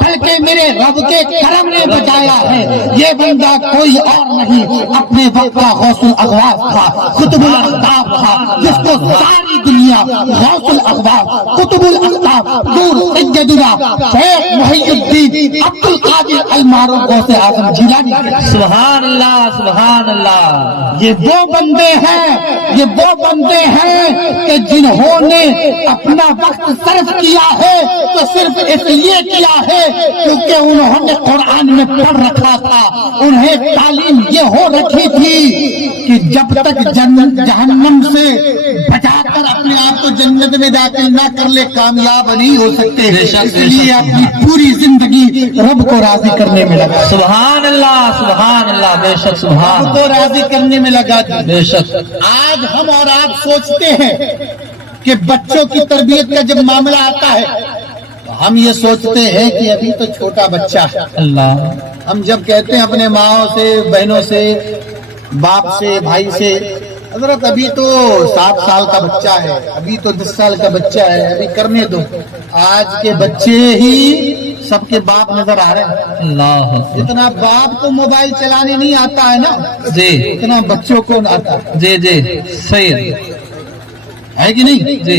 بلکہ میرے رب کے کرم نے بچایا ہے۔ یہ بندہ کوئی اور نہیں، اپنے وقت کا غوث الاغواث تھا، قطب الاقطاب تھا، جس کو ساری دنیا غوث الاغواث، قطب الاقطاب، نور سیدنا شیخ محی الدین عبد القادر المعروف غوث اعظم جیلانی کہتے ہیں۔ سبحان اللہ، سبحان اللہ۔ یہ وہ بندے ہیں کہ جنہوں نے اپنا وقت صرف کیا ہے تو صرف اس لیے کیا ہے کیونکہ انہوں نے قرآن میں پڑھ رکھا تھا، انہیں تعلیم یہ ہو رکھی تھی کہ جب تک جہنم سے بچا کر اپنے آپ کو جنت میں داخل نہ کر لے کامیاب نہیں ہو سکتے، اس لیے اپنی پوری زندگی رب کو راضی کرنے میں لگا۔ سبحان اللہ، سبحان اللہ، بے شک سبحان رب کو راضی کرنے میں لگا دی۔ بے شک۔ آج ہم اور آپ سوچتے ہیں کہ بچوں کی تربیت کا جب معاملہ آتا ہے تو ہم یہ سوچتے ہیں کہ ابھی تو چھوٹا بچہ ہے۔ اللہ، ہم جب کہتے ہیں اپنے ماں سے، بہنوں سے، باپ سے، بھائی سے، حضرت ابھی تو 7 سال کا بچہ ہے، ابھی تو 10 سال کا بچہ ہے، ابھی کرنے دو۔ آج کے بچے ہی سب کے باپ نظر آ رہے ہیں۔ اللہ، جتنا باپ کو موبائل چلانے نہیں آتا ہے نا، جی اتنا بچوں کو آتا ہے، جی جی، صحیح ہے کہ نہیں؟ جی۔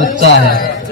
بچہ ہے.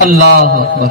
اللہ اکبر.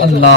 اللہ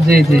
جی جی.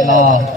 اللہ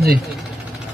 جی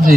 جی.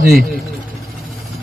جی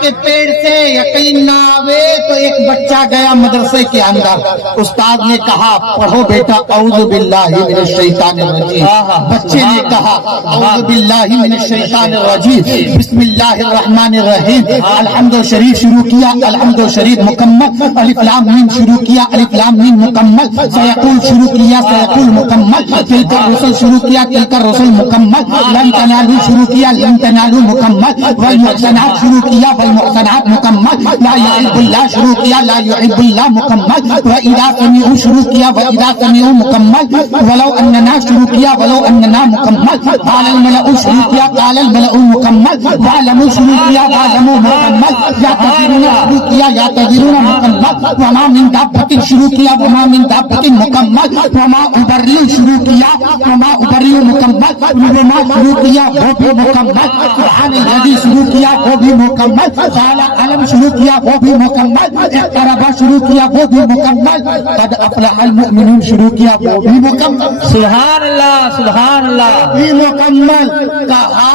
کے پیٹ سے। یقین نہ آوے تو ایک بچہ گیا مدرسے کے اندر، استاد نے کہا پڑھو بیٹا اعوذ باللہ من الشیطان الرجیم، بچے نے کہا اعوذ باللہ من الشیطان الرجیم، بسم اللہ الرحمن الرحیم، الحمد شریف شروع کیا، الحمد شریف مکمل، الف لام میم شروع کیا، الف لام میم مکمل، سیقول شروع کیا، سیقول مکمل، تلک الرسل شروع کیا، تلک الرسل مکمل، لن تنالوا شروع کیا، لن تنالوا مکمل، والمحسنات شروع کیا، والمحسنات مکمل، لا يحب اللہ شروع کیا، لا يحب اللہ مکمل، وَإِذَا سَمِعُوا شروع کیا، وَإِذَا سَمِعُوا مکمل، وَلَوْ أَنَّنَا شروع کیا، وَلَوْ أَنَّنَا مکمل، قَالَ الْمَلَأُ شروع کیا، قَالَ الْمَلَأُ مکمل، وَعْلَمُوا شروع کیا، وَعْلَمُوا مکمل، يَعْتَذِرُونَ شروع کیا، يَعْتَذِرُونَ مکمل، وَمَا مِن دَابَّةٍ شروع کیا، وَمَا مِن دَابَّةٍ مکمل، وَمَا أُبَرِّئُ شروع کیا، وَمَا أُبَرِّئُ مکمل، وَمَا شروع کیا وہ بھی مکمل، سبحان الذی شروع کیا وہ بھی مکمل، تعالی علم شروع کیا وہ بھی مکمل، اقترب شروع کیا وہ بھی مکمل، قد افلح المؤمنون شروع کیا وہ بھی مکمل، سبحان اللہ. سبحان اللہ. بھی مکمل۔ کہا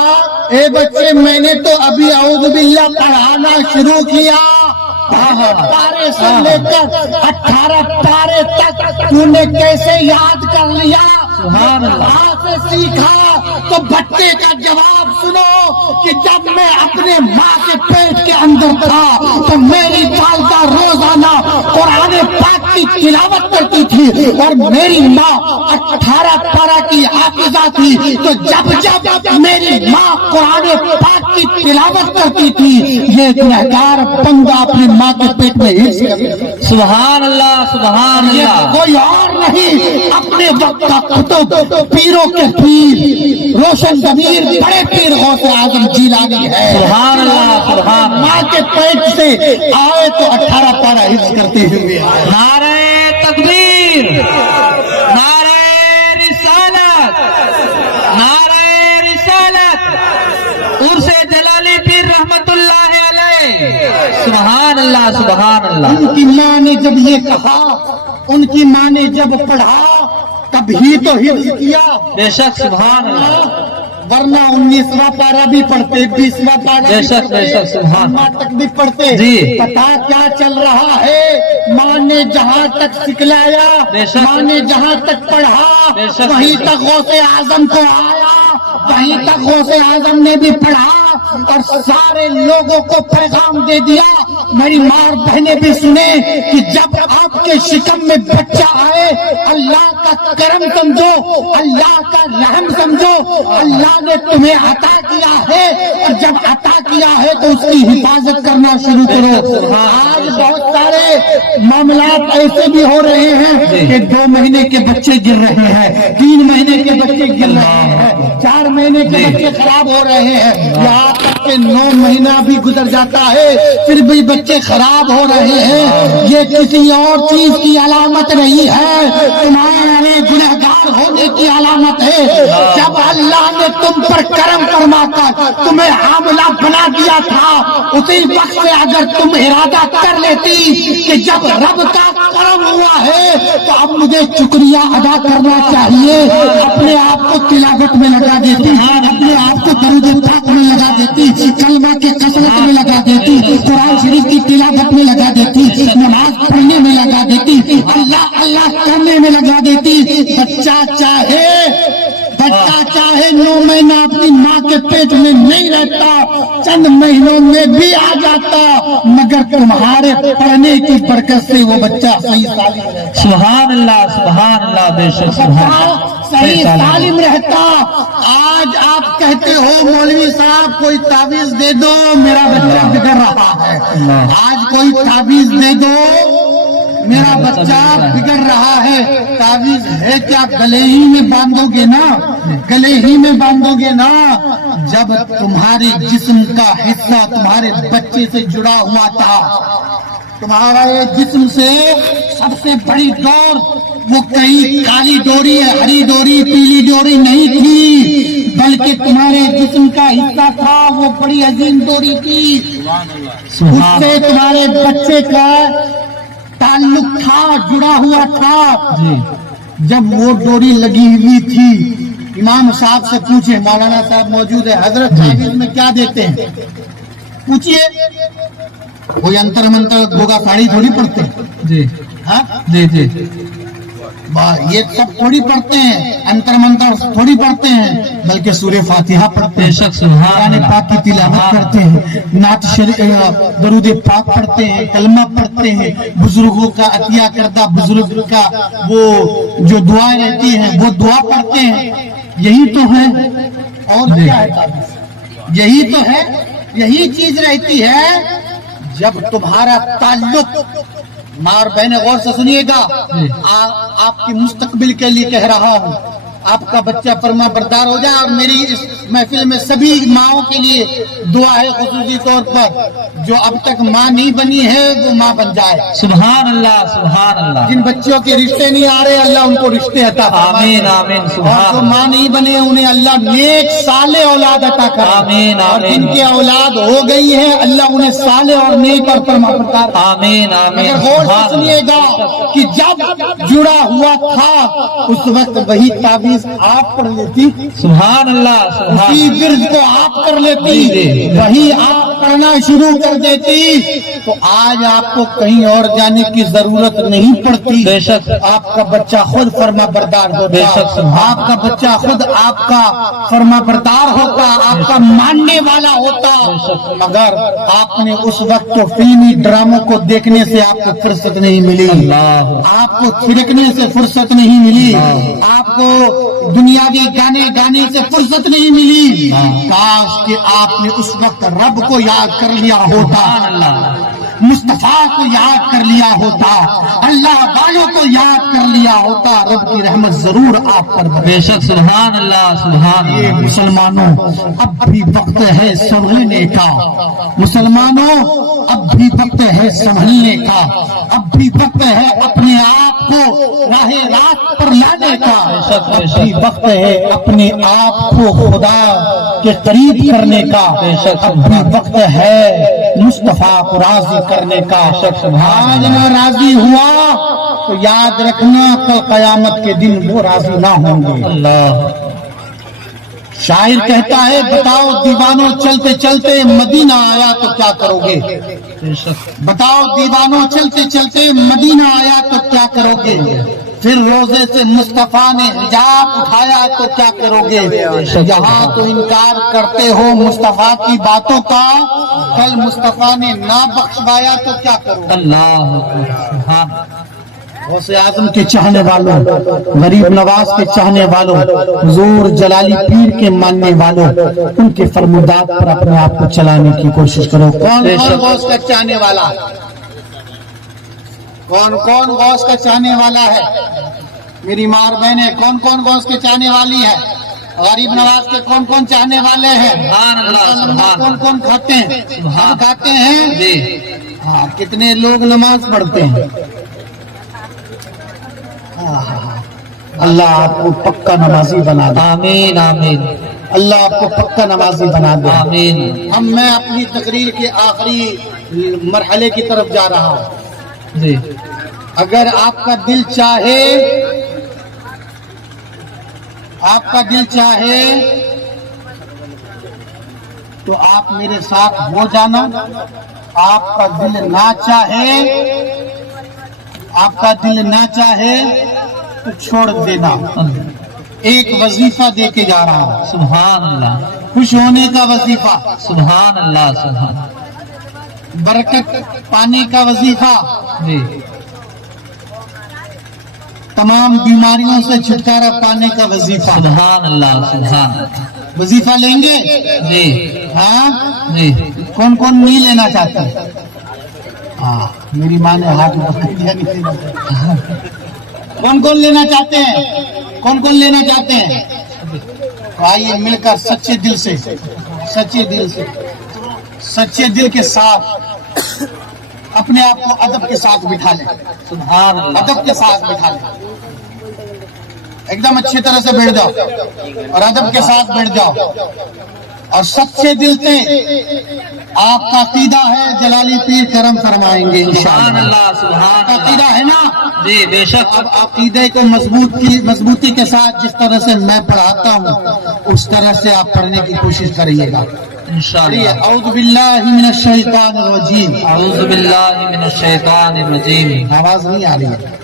اے بچے میں نے تو ابھی اعوذ باللہ پڑھانا شروع کیا، پارے سے لے کر 18 پارے تک تو نے کیسے یاد کر لیا؟ سبحان اللہ. کہاں سے سیکھا؟ تو بچے کا جواب سنو کہ جب میں اپنے ماں کے پیٹ کے اندر تھا تو میری والدہ روزانہ قرآن پاک کی تلاوت کرتی تھی اور میری ماں 18 پارہ کی حافظہ تھی، تو جب جب میری ماں قرآن پاک کی تلاوت کرتی تھی یہ گنہگار بندہ اپنی ماں کے پیٹ میں حص کرتا۔ سبحان اللہ. سبحان یہ اللہ. کوئی اور نہیں، اپنے وقت کا کتب، پیروں کے پیر، روشن ضمیر بڑے پیر غوث اعظم جیلانی ہے۔ سبحان اللہ. سبحان اللہ. ماں کے پیٹ سے آئے تو 18 پارہ حفظ کرتے ہوئے آئے۔ نعرہ تکبیر. نعرہ رسالت. نعرہ رسالت. عرس جلالی پیر رحمت اللہ علیہ. سبحان اللہ. سبحان اللہ. ان کی ماں نے جب یہ کہا، ان کی ماں نے جب پڑھا تب ہی تو حفظ کیا، بے شک. سبحان اللہ. ورنہ 19واں پارہ بھی پڑھتے، 20واں پارہ بے بھی شک، بے شک، پڑھتے، سبحان ماں تک بھی پڑھتے۔ جی۔ پتا کیا چل رہا ہے؟ ماں نے جہاں تک سکھلایا، بے شک۔ ماں نے جہاں تک پڑھا بے شک۔ وہیں تک غوث اعظم کو آیا، وہیں تک غوث اعظم نے بھی پڑھا اور سارے لوگوں کو پیغام دے دیا۔ میری ماں اور بہنیں بھی سنیں کہ جب آپ کے شکم میں بچہ آئے اللہ کا کا کرم سمجھو, اللہ کا رحم سمجھو. اللہ نے تمہیں عطا کیا ہے اور جب عطا کیا ہے تو اس کی حفاظت کرنا شروع کرو. آج بہت سارے معاملات ایسے بھی ہو رہے ہیں کہ 2 مہینے کے بچے گر رہے ہیں, 3 مہینے کے بچے گر رہے ہیں, 4 مہینے کے بچے خراب ہو رہے ہیں, یہاں تک کہ 9 مہینہ بھی گزر جاتا ہے پھر بھی بچے خراب ہو رہے ہیں. یہ کسی اور چیز کی علامت نہیں ہے, تمہارے گنہگار ہونے کی علامت ہے. جب اللہ نے تم پر کرم فرما کر تمہیں حاملہ بنا دیا تھا, اسی وقت سے اگر تم ارادہ کر لیتی کہ جب رب کا کرم ہوا ہے تو اب مجھے شکریہ ادا کرنا چاہیے, اپنے آپ کو تلاوت میں لگا دیتی, اپنے آپ کو درود پاک میں لگا دیتی, کلمہ کی کثرت میں لگا دیتی, قرآن شریف کی تلاوت میں لگا دیتی, نماز پڑھنے میں لگا دیتی, اللہ اللہ کرنے میں لگا دیتی. بچہ چاہے 9 مہینہ اپنی ماں کے پیٹ میں نہیں رہتا, چند مہینوں میں بھی آ جاتا, مگر تمہارے پڑھنے کی برکت سے وہ بچہ صحیح سالم رہتا. سبحان اللہ, سبحان اللہ, بے شک صحیح سالم رہتا. آج آپ کہتے ہو مولوی صاحب کوئی تعویذ دے دو, میرا بچہ بگڑ رہا ہے. آج کوئی تعویذ دے دو, میرا بچہ بگڑ رہا ہے. تعویذ ہے کیا؟ گلے ہی میں باندھو گے نا, گلے ہی میں باندھو گے نا. جب تمہارے جسم کا حصہ تمہارے بچے سے جڑا ہوا تھا, تمہارا جسم سے سب سے بڑی ڈور وہ کہیں کالی ڈوری, ہری ڈوری, پیلی ڈوری نہیں تھی, بلکہ تمہارے جسم کا حصہ تھا وہ بڑی عظیم ڈوری تھی. اس سے تمہارے بچے کا تعلق تھا, جڑا ہوا تھا. جب وہ ڈوری لگی ہوئی تھی, امام صاحب سے پوچھیں, مولانا صاحب موجود ہے, حضرت تعویذ میں کیا دیتے ہیں پوچھئے. کوئی انتر منتر گوگا ساڑی تھوڑی پڑھتے ہیں, جی ہاں جی جی, یہ سب تھوڑی پڑھتے ہیں, انتر منتر تھوڑی پڑھتے ہیں, بلکہ سورہ فاتحہ پڑھتے ہیں, بے شک سبحان قرآن پاک کی تلاوت کرتے ہیں, نعت شریف, درود پاک پڑھتے ہیں, کلمہ پڑھتے ہیں, بزرگوں کا عطیہ کردہ بزرگ کا وہ جو دعائیں رہتی ہیں وہ دعا پڑھتے ہیں. یہی تو ہے, اور کیا ہے تعویذ؟ یہی تو ہے, یہی چیز رہتی ہے. جب تمہارا تعلق, ماں اور بہنیں غور سے سنیے گا, آپ کی مستقبل کے لیے کہہ رہا ہوں, آپ کا بچہ فرما بردار ہو جائے. اور میری اس محفل میں سبھی ماؤں کے لیے دعا ہے, خصوصی طور پر جو اب تک ماں نہیں بنی ہے وہ ماں بن جائے. سبحان اللہ, سبحان اللہ. جن بچوں کے رشتے نہیں آ رہے اللہ ان کو رشتے عطا فرمائے. آمین آمین, اور جو سبحان ماں نہیں بنے انہیں اللہ نیک صالح اولاد عطا کرے. آمین اور آمین. جن کے اولاد ہو گئی ہے اللہ انہیں صالح اور نیک اور فرما بردار. آمین آمین. مگر غور سے سنیے گا کہ جب جڑا ہوا تھا اس وقت وہی تعویذ آپ پڑھ لیتی, سبحان اللہ, سبحان اسی ورد کو آپ کر لیتی, وہی آپ پڑھنا شروع کر دیتی, تو آج آپ کو کہیں اور جانے کی ضرورت نہیں پڑتی. بے شک, آپ کا بچہ خود فرما بردار بے ہوتا, شک, آپ کا بچہ خود آپ کا فرما بردار ہوتا, آپ کا ماننے والا ہوتا. مگر آپ نے اس وقت تو فلمی ڈراموں کو دیکھنے سے آپ کو فرصت نہیں ملی, آپ کو چھڑکنے سے فرصت نہیں ملی, آپ کو دنیاوی گانے گانے سے فرصت نہیں ملی. کاش کہ آپ نے اس وقت رب کو یاد کر لیا ہوتا, مصطفیٰ کو یاد کر لیا ہوتا, اللہ والوں کو یاد کر لیا ہوتا, رب کی رحمت ضرور آپ پر برسے. بے شک, سبحان اللہ, سبحان یہ اللہ. مسلمانوں اب بھی وقت ہے سنبھلنے کا, مسلمانوں اب بھی وقت ہے سنبھلنے کا, اب بھی وقت ہے اپنے آپ کو راہ راست پر لانے کا, اب بھی وقت ہے اپنے آپ کو خدا کے قریب کرنے کا, اب بھی وقت ہے مصطفیٰ کو راضی کرنے کا. آج نہ راضی ہوا تو یاد رکھنا کل قیامت کے دن وہ راضی نہ ہوں گے. اللہ, شاعر کہتا ہے بتاؤ دیوانوں چلتے چلتے مدینہ آیا تو کیا کرو گے, بے شک, بتاؤ دیوانوں چلتے چلتے مدینہ آیا تو کیا کرو گے, پھر روزے سے مصطفیٰ نے حجاب اٹھایا تو کیا کرو گے. یہاں تو انکار کرتے ہو مصطفیٰ کی باتوں کا, کل مصطفیٰ نے نہ بخشوایا تو کیا کرو گے. اللہ, سبحان. غوث اعظم کے چاہنے والوں، غریب نواز کے چاہنے والوں، حضور جلالی پیر کے ماننے والوں، ان کے فرمودات پر اپنے آپ کو چلانے کی کوشش کرو۔ کون کون غوث کا چاہنے والا ہے؟ کون کون غوث کا چاہنے والا ہے؟ میری ماں اور بہنیں، کون کون غوث کے چاہنے والی ہے؟ غریب نواز کے کون کون چاہنے والے ہیں؟ سبحان اللہ، سبحان کون کون کھاتے ہیں؟ سبحان ہم کھاتے ہیں جی ہاں، کتنے لوگ نماز پڑھتے ہیں؟ اللہ آپ کو پکا نمازی بنا دے، آمین آمین اللہ آپ کو پکا نمازی بنا دے۔ آمین میں اپنی تقریر کے آخری مرحلے کی طرف جا رہا ہوں۔ جی اگر آپ کا دل چاہے تو آپ میرے ساتھ ہو جانا، آپ کا دل نہ چاہے تو چھوڑ دینا۔ ایک وظیفہ دے کے جا رہا ہوں، سبحان اللہ، خوش ہونے کا وظیفہ، سبحان اللہ، سبحان برکت پانے کا وظیفہ، جی تمام بیماریوں سے چھٹکارا پانے کا وظیفہ۔ سبحان اللہ، سبحان اللہ وظیفہ لیں گے؟ جی ہاں، جی کون کون نہیں لینا چاہتے؟ ہاں، میری ماں نے ہاتھ پکڑ دیا، نہیں لینا چاہتے۔ کون کون لینا چاہتے ہیں؟ کون کون لینا چاہتے ہیں؟ تو آئیے مل کر سچے دل کے ساتھ اپنے آپ کو ادب کے ساتھ بٹھا لیں، سبحان اللہ، ادب کے ساتھ بٹھا لیں، ایک دم اچھی طرح سے بیٹھ جاؤ اور ادب کے ساتھ بیٹھ جاؤ اور سچے دل سے آپ کا عقیدہ ہے جلالی پیر کرم فرمائیں گے سبحان انشاءاللہ۔ اللہ، سبحان اللہ عقیدہ ہے نا؟ جی بے شک، اب عقیدے کو مضبوطی کے ساتھ جس طرح سے میں پڑھاتا ہوں اس طرح سے آپ پڑھنے کی کوشش کریے گا۔ انشاءاللہ۔ اعوذ باللہ من الشیطان الرجیم، اعوذ باللہ من الشیطان الرجیم۔ آواز نہیں آ رہی ہے،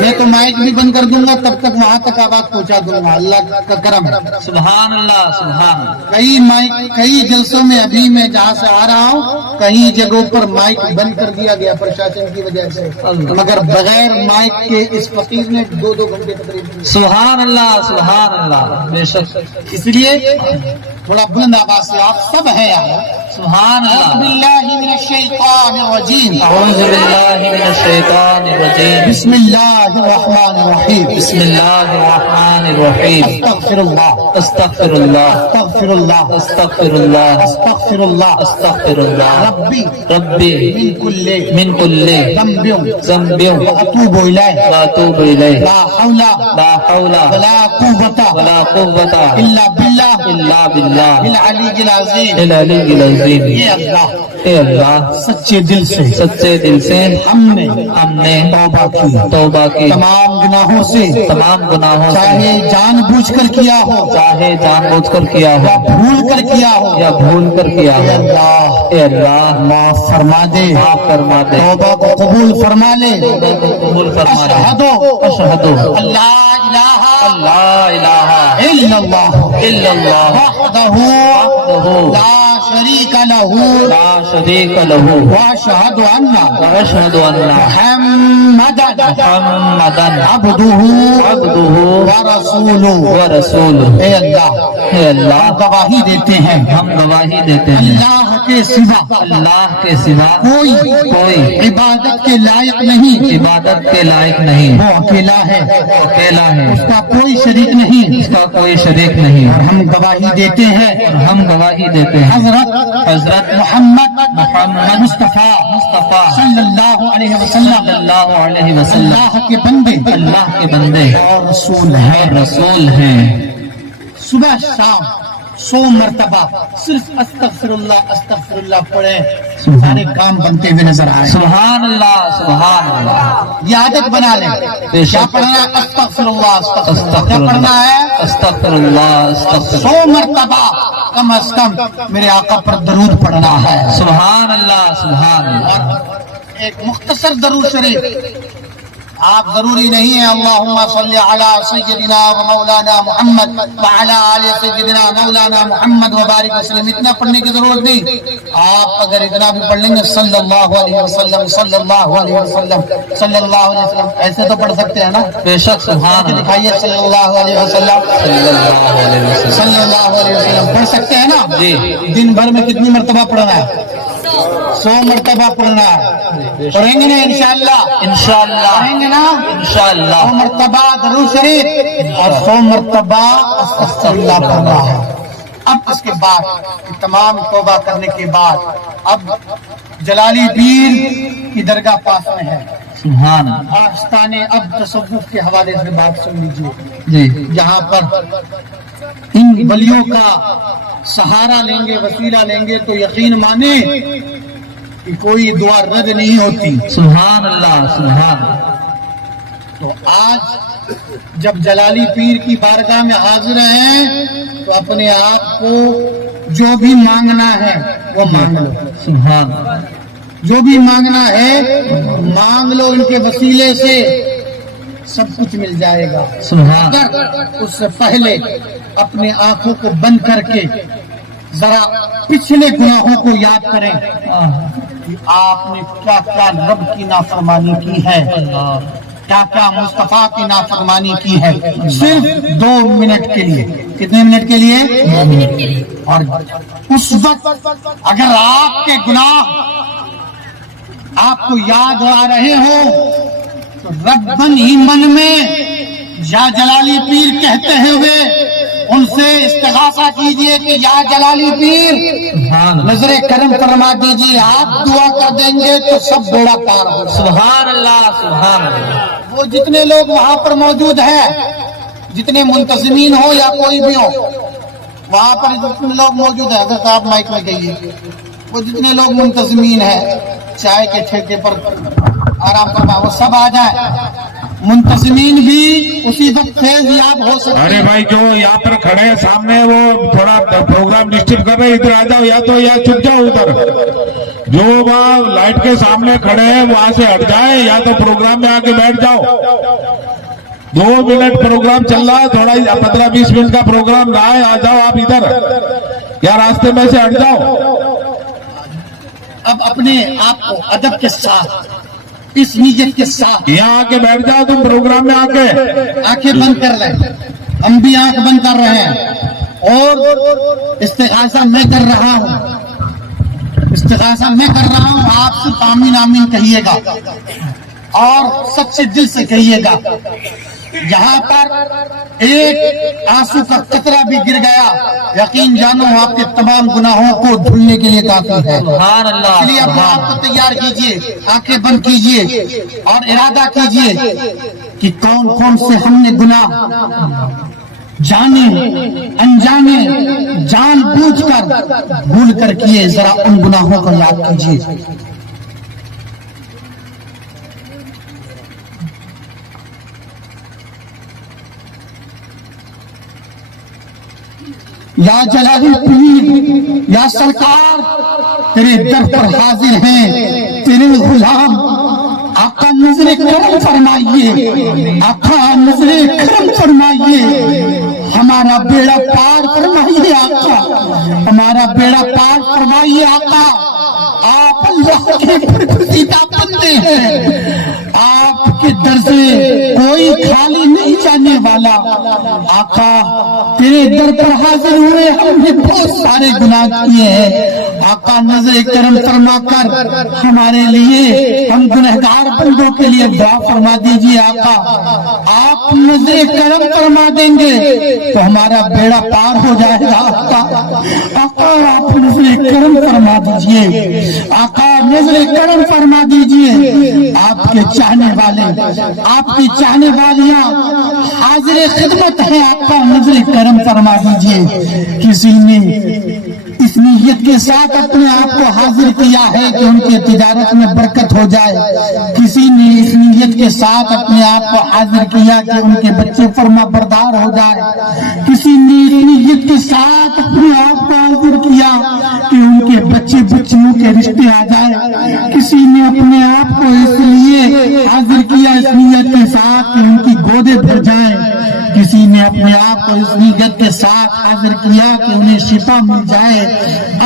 میں تو مائک بھی بند کر دوں گا، تب تک وہاں تک آواز پہنچا دوں گا، اللہ کا کرم ہے۔ سبحان اللہ، سبحان اللہ، کئی جلسوں میں ابھی میں جہاں سے آ رہا ہوں کئی جگہوں پر مائک بند کر دیا گیا پرشاسن کی وجہ سے، مگر بغیر مائک کے اس فقیر نے 2 گھنٹے تقریباً، سبحان اللہ، سبحان اللہ، بے شک، اس لیے تھوڑا بلند آواز سے آپ سب ہیں یار۔ سبحان اعوذ اللہ، باللہ من الشیطان الرجیم، اعوذ باللہ من الشیطان الرجیم، بسم اللہ الرحمن الرحیم، بسم اللہ الرحمن الرحیم، استغفر اللہ، استغفر اللہ، استغفر اللہ، استغفر اللہ، استغفر اللہ، استغفر اللہ، ربی ربی من کل من کل ذنب واتوب الیہ، واتوب الیہ، لا حول لا حول ولا قوة ولا قوت الا باللہ الا باللہ العلی العظیم۔ العلی العظیم۔ یہ اللہ اے اللہ، سچے دل سے سچے دل سے ہم نے توبہ کی، تمام گناہوں سے، تمام گناہوں سے، چاہے جان بوجھ کر کیا ہو چاہے جان بوجھ کر کیا یا ہو بھول کر کیا ہو، یا بھول کر کیا اے ہو، اللہ اے اللہ معاف فرما دے، معاف فرما دے، توبہ کو قبول فرما لے۔ توبہ کو قبول فرما دے۔ اشہدو اشہدو اللہ الہ لا الہ الا اللہ الا اللہ وحدہ وحدہ لا شریک لہ لا شریک لہ واشہد ان واشہد ان محمدا محمدا عبدہ عبدہ ورسولہ۔ ورسولہ۔ اے اللہ، اے اللہ، ہم گواہی دیتے ہیں ہم گواہی دیتے ہیں اللہ کے سوا اللہ کے سوا کوئی عبادت کے لائق نہیں، عبادت کے لائق نہیں، وہ اکیلا ہے، وہ اکیلا ہے، اس کا کوئی شریک نہیں، اس کا کوئی شریک نہیں، اور ہم گواہی دیتے ہیں اور ہم گواہی دیتے ہیں حضرت محمد محمد مصطفیٰ مصطفیٰ صلی اللہ علیہ صلی وسلم اللہ علیہ وسلم اللہ کے بندے اللہ کے بندے اور رسول ہیں۔ اور رسول ہیں۔ صبح شام 100 مرتبہ صرف استغفر اللہ پڑھیں، سارے کام بنتے ہوئے نظر آئے۔ سبحان اللہ، سبحان اللہ، یہ عادت بنا لیں، بے شک۔ کیا پڑھنا ہے؟ استغفر اللہ، استغفر اللہ۔ استغفر کیا پڑھنا اللہ، ہے؟ استغفر اللہ، استغفر 100 مرتبہ کم از کم میرے آقا پر درود پڑھنا ہے۔ سبحان اللہ، سبحان اللہ، ایک مختصر درود شریف آپ ضروری نہیں ہے اللہم صلی علی سیدنا و مولانا محمد وعلی آل سیدنا مولانا محمد وبارک وسلم اتنا پڑھنے کی ضرورت نہیں. آپ اگر اتنا بھی پڑھ لیں گے صلی اللہ علیہ وسلم صلی اللہ علیہ وسلم صلی اللہ علیہ وسلم ایسے تو پڑھ سکتے ہیں نا؟ بے شک سبحان اللہ. دکھائیے صلی اللہ علیہ وسلم صلی اللہ علیہ وسلم پڑھ سکتے ہیں نا؟ جی. دن بھر میں کتنی مرتبہ پڑھنا ہے؟ 100 مرتبہ پڑھنا ہے. پڑھیں گے نا انشاءاللہ؟ انشاءاللہ پڑھیں گے نا؟ انشاءاللہ. 100 مرتبہ درود شریف اور 100 مرتبہ استغفر اللہ پڑھنا ہے. اب اس کے بعد تمام توبہ کرنے کے بعد اب جلالی پیر کی درگاہ پاس میں ہے. سبحان اللہ. آستان اب تصوف کے حوالے سے بات سن لیجیے. جی. یہاں پر ان ولیوں کا سہارا لیں گے وسیلہ لیں گے تو یقین مانے کہ کوئی دعا رد نہیں ہوتی. سبحان اللہ سبحان اللہ. تو آج جب جلالی پیر کی بارگاہ میں حاضر ہیں تو اپنے آپ کو جو بھی مانگنا ہے وہ مانگ لو. سبحان اللہ. جو بھی مانگنا ہے مانگ لو. ان کے وسیلے سے سب کچھ مل جائے گا. سبحان. مگر اس سے پہلے اپنے آنکھوں کو بند کر کے ذرا پچھلے گناہوں کو یاد کریں کہ آپ نے کیا کیا رب کی نافرمانی کی ہے, کیا کیا مصطفیٰ کی نافرمانی کی ہے. صرف 2 منٹ کے لیے. کتنے منٹ کے لیے؟ اور اس وقت اگر آپ کے گناہ آپ کو یاد آ رہے ہو تو ربن ہی من میں یا جلالی پیر کہتے ہوئے ان سے استغاثہ کیجئے کہ یا جلالی پیر نظر کرم فرما دیجئے. آپ دعا کر دیں گے تو سب بیڑا پار ہو. سبحان اللہ سبحان اللہ. وہ جتنے لوگ وہاں پر موجود ہیں, جتنے منتظمین ہو یا کوئی بھی ہو, وہاں پر جتنے لوگ موجود ہیں, اگر آپ مائک میں کہیے, وہ جتنے لوگ منتظمین ہیں چائے کے ٹھیکے پر آرام فرما وہ سب آ جائیں. منتظمین بھی اسی وقت فیض یاب ہو سکتے. ارے بھائی جو یہاں پر کھڑے ہیں سامنے وہ تھوڑا پروگرام ڈسٹرب کر رہے ہیں, ادھر آ جاؤ یا تو یا چھپ جاؤ ادھر. جو وہاں لائٹ کے سامنے کھڑے ہیں وہاں سے ہٹ جائیں یا تو پروگرام میں آ کے بیٹھ جاؤ. 2 منٹ پروگرام چل رہا ہے, تھوڑا 15-20 منٹ کا پروگرام رہا ہے. آ جاؤ آپ ادھر یا راستے میں سے ہٹ جاؤ. اب اپنے آپ کو ادب کے ساتھ اس نیت کے ساتھ یہاں آ کے بیٹھ جاؤ تم پروگرام میں آ کے. آنکھیں بند کر لیں. ہم بھی آنکھ بند کر رہے ہیں اور استغاثہ میں کر رہا ہوں. استغاثہ میں کر رہا ہوں. آپ صرف آمین آمین کہیے گا اور سچے دل سے کہیے گا. یہاں پر ایک آنسو کا قطرہ بھی گر گیا یقین جانو آپ کے تمام گناہوں کو دھلنے کے لیے کافی ہے. سبحان اللہ. اس لیے اپنے آپ کو تیار کیجئے, آنکھیں بند کیجئے اور ارادہ کیجئے کہ کون کون سے ہم نے گناہ جانے انجانے جان بوجھ کر بھول کر کیے. ذرا ان گناہوں کو یاد کیجئے. یا جلالی پیر یا سرکار تیرے در پر حاضر ہیں تیرے غلام. آقا نظر کرم فرمائیے, آقا نظر کرم فرمائیے, ہمارا بیڑا پار فرمائیے. آقا ہمارا بیڑا پار فرمائیے. آقا آپ اللہ کے برگزیدہ بندے ہیں, آپ کے در سے کوئی خالی نہیں جانے والا. آقا تیرے در پر حاضر ہوئے, ہم نے بہت سارے گناہ کیے ہیں. آقا نظر کرم فرما کر ہمارے لیے, ہم گنہگار بندوں کے لیے دعا فرما دیجئے. آقا آپ نظر کرم فرما دیں گے تو ہمارا بیڑا پار ہو جائے گا. آقا آپ نظر کرم فرما دیجئے. آقا نظر کرم فرما دیجئے. آپ کے چاہنے والے, آپ کی چاہنے والیاں حاضر خدمت ہیں. آقا نظر کرم فرما دیجئے. کسی نے اس نیت کے ساتھ اپنے آپ کو حاضر کیا ہے کہ ان کی تجارت میں برکت ہو جائے. کسی نے اس نیت کے ساتھ اپنے آپ کو حاضر کیا کہ ان کے بچے فرما بردار ہو جائے. کسی نے اس نیت کے ساتھ اپنے آپ کو حاضر کیا کہ ان کے بچے بچیوں کے رشتے آ جائے. کسی نے اپنے آپ کو اس لیے حاضر کیا, اس نیت کے ساتھ کہ ان کی گودے بھر جائیں، کسی نے اپنے آپ کو اس نیت کے ساتھ حاضر کیا کہ انہیں شفا مل جائے۔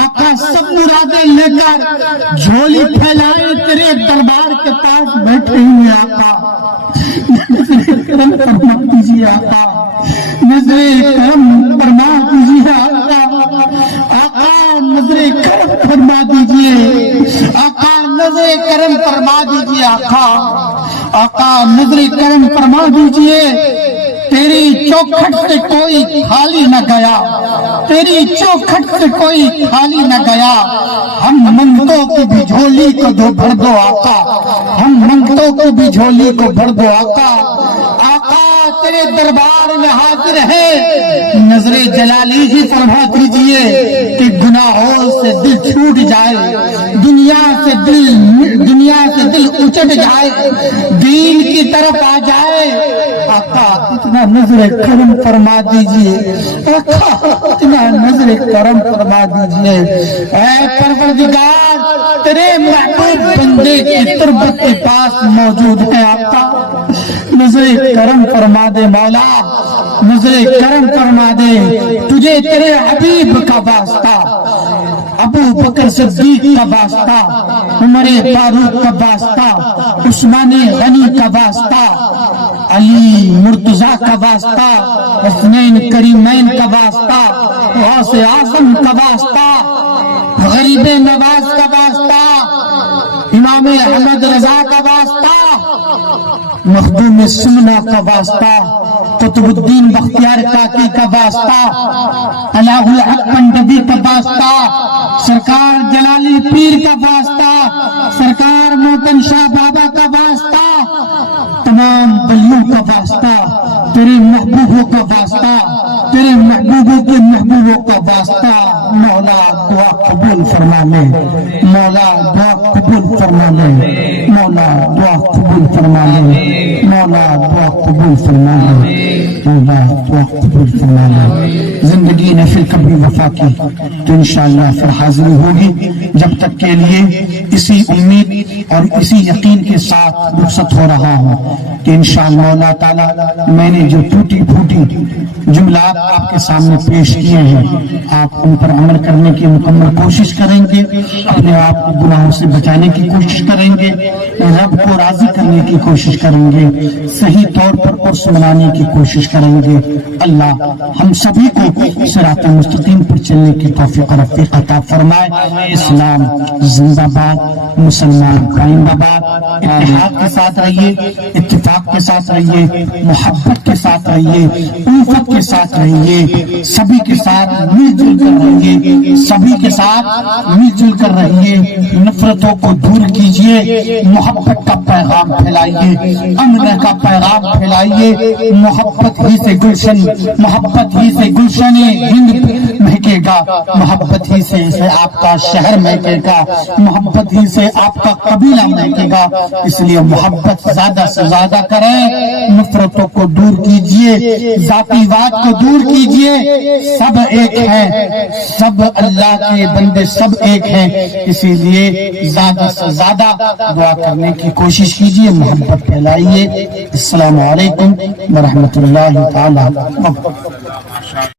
آقا سب مرادیں لے کر جھولی پھیلائے تیرے دربار کے پاس بیٹھے ہوئے آقا، نظر کرم فرما دیجیے آقا، نظر کرم فرما دیجیے آقا، آقا نظر کرم فرما دیجیے آقا، نظر کرم فرما دیجیے آقا، آقا نظر کرم فرما دیجیے۔ تیری چوکھٹ سے کوئی خالی نہ گیا، تیری چوکھٹ سے کوئی خالی نہ گیا، ہم منگتوں کی بھی جھولی کو بھر دو آقا، ہم منگتوں کی بھی جھولی کو بھر دو آقا۔ آقا تیرے دربار میں حاضر ہے، نظر جلالی ہی فرما دیجیے کہ گناہوں سے دل چھوٹ جائے، دنیا سے دل اچٹ جائے، دین کی طرف آ جائے۔ آقا اتنا نظر کرم فرما دیجیے، آقا اتنا نظر کرم فرما دیجیے۔ اے پروردگار تیرے محبوب بندے کی تربت کے پاس موجود ہے آقا، نظر کرم فرما دے مولا، نظر کرم فرما دے، تجھے تیرے حبیب کا واسطہ، ابو بکر صدیق کا واسطہ، عمر فاروق کا واسطہ، عثمان غنی کا واسطہ، علی مرتضیٰ کا واسطہ، حسنین کریمین کا واسطہ، غوث اعظم کا واسطہ، غریب نواز کا واسطہ، امام احمد رضا کا واسطہ، مخدوم سمنا کا واسطہ، قطب الدین بختیار کاکی کا واسطہ، الہ الحق پنڈبی کا واسطہ، سرکار جلالی پیر کا واسطہ، سرکار موتن شاہ بابا کا واسطہ، تمام ولیوں کا واسطہ، تیرے محبوبوں کا واسطہ، تیرے محبوبوں کے محبوبوں کا واسطہ۔ مولا دعا قبول فرما لے، مولا دعا قبول فرما لے، مولا دعا قبول فرما لے، مولا دعا قبول فرما لے، مولا دعا قبول فرما لے۔ زندگی نے پھر کبھی وفا کی تو انشاءاللہ پھر حاضری ہوگی، جب تک کے لیے اسی امید اور اسی یقین کے ساتھ رخصت ہو رہا ہوں کہ انشاءاللہ اللہ تعالی میں نے جو ٹوٹی پھوٹی جملات آپ کے سامنے پیش کیے ہیں، آپ ان پر عمل کرنے کی مکمل کوشش کریں گے، اپنے آپ کو گناہوں سے بچانے کی کوشش کریں گے، رب کو راضی کرنے کی کوشش کریں گے، صحیح طور پر عرس منانے کی کوشش کریں گے۔ اللہ ہم سبھی کو صراط مستقیم پر چلنے کی توفیق اور رفیق عطا فرمائے۔ اسلام زندہ باد، مسلمان قائم باد، اتحاد کے ساتھ رہیے، اتفاق کے ساتھ رہیے، محبت کے ساتھ رہیے، الفت کے ساتھ رہیے، سبھی کے ساتھ مل جل کر رہیے، سبھی کے ساتھ مل جل کر رہیے، نفرتوں کو دور کیجیے، محبت کا پیغام پھیلائیے، امن کا پیغام پھیلائیے، محبت ہی سے گلشن، محبت ہی سے گلشن ہند مہکے گا، محبت ہی سے آپ کا شہر مہکے گا، محبت ہی سے آپ کا قبیلہ مہکے گا۔ اس لیے محبت زیادہ سے زیادہ کریں، نفرتوں کو دور کیجیے، ذاتی واد کو دور کیجیے، سب ایک ہیں، سب اللہ کے بندے سب ایک ہیں، اسی لیے زیادہ سے زیادہ دعا کرنے کی کوشش کیجیے، محبت پھیلائیے۔ السلام علیکم ورحمۃ اللہ تعالی وبرکاتہ۔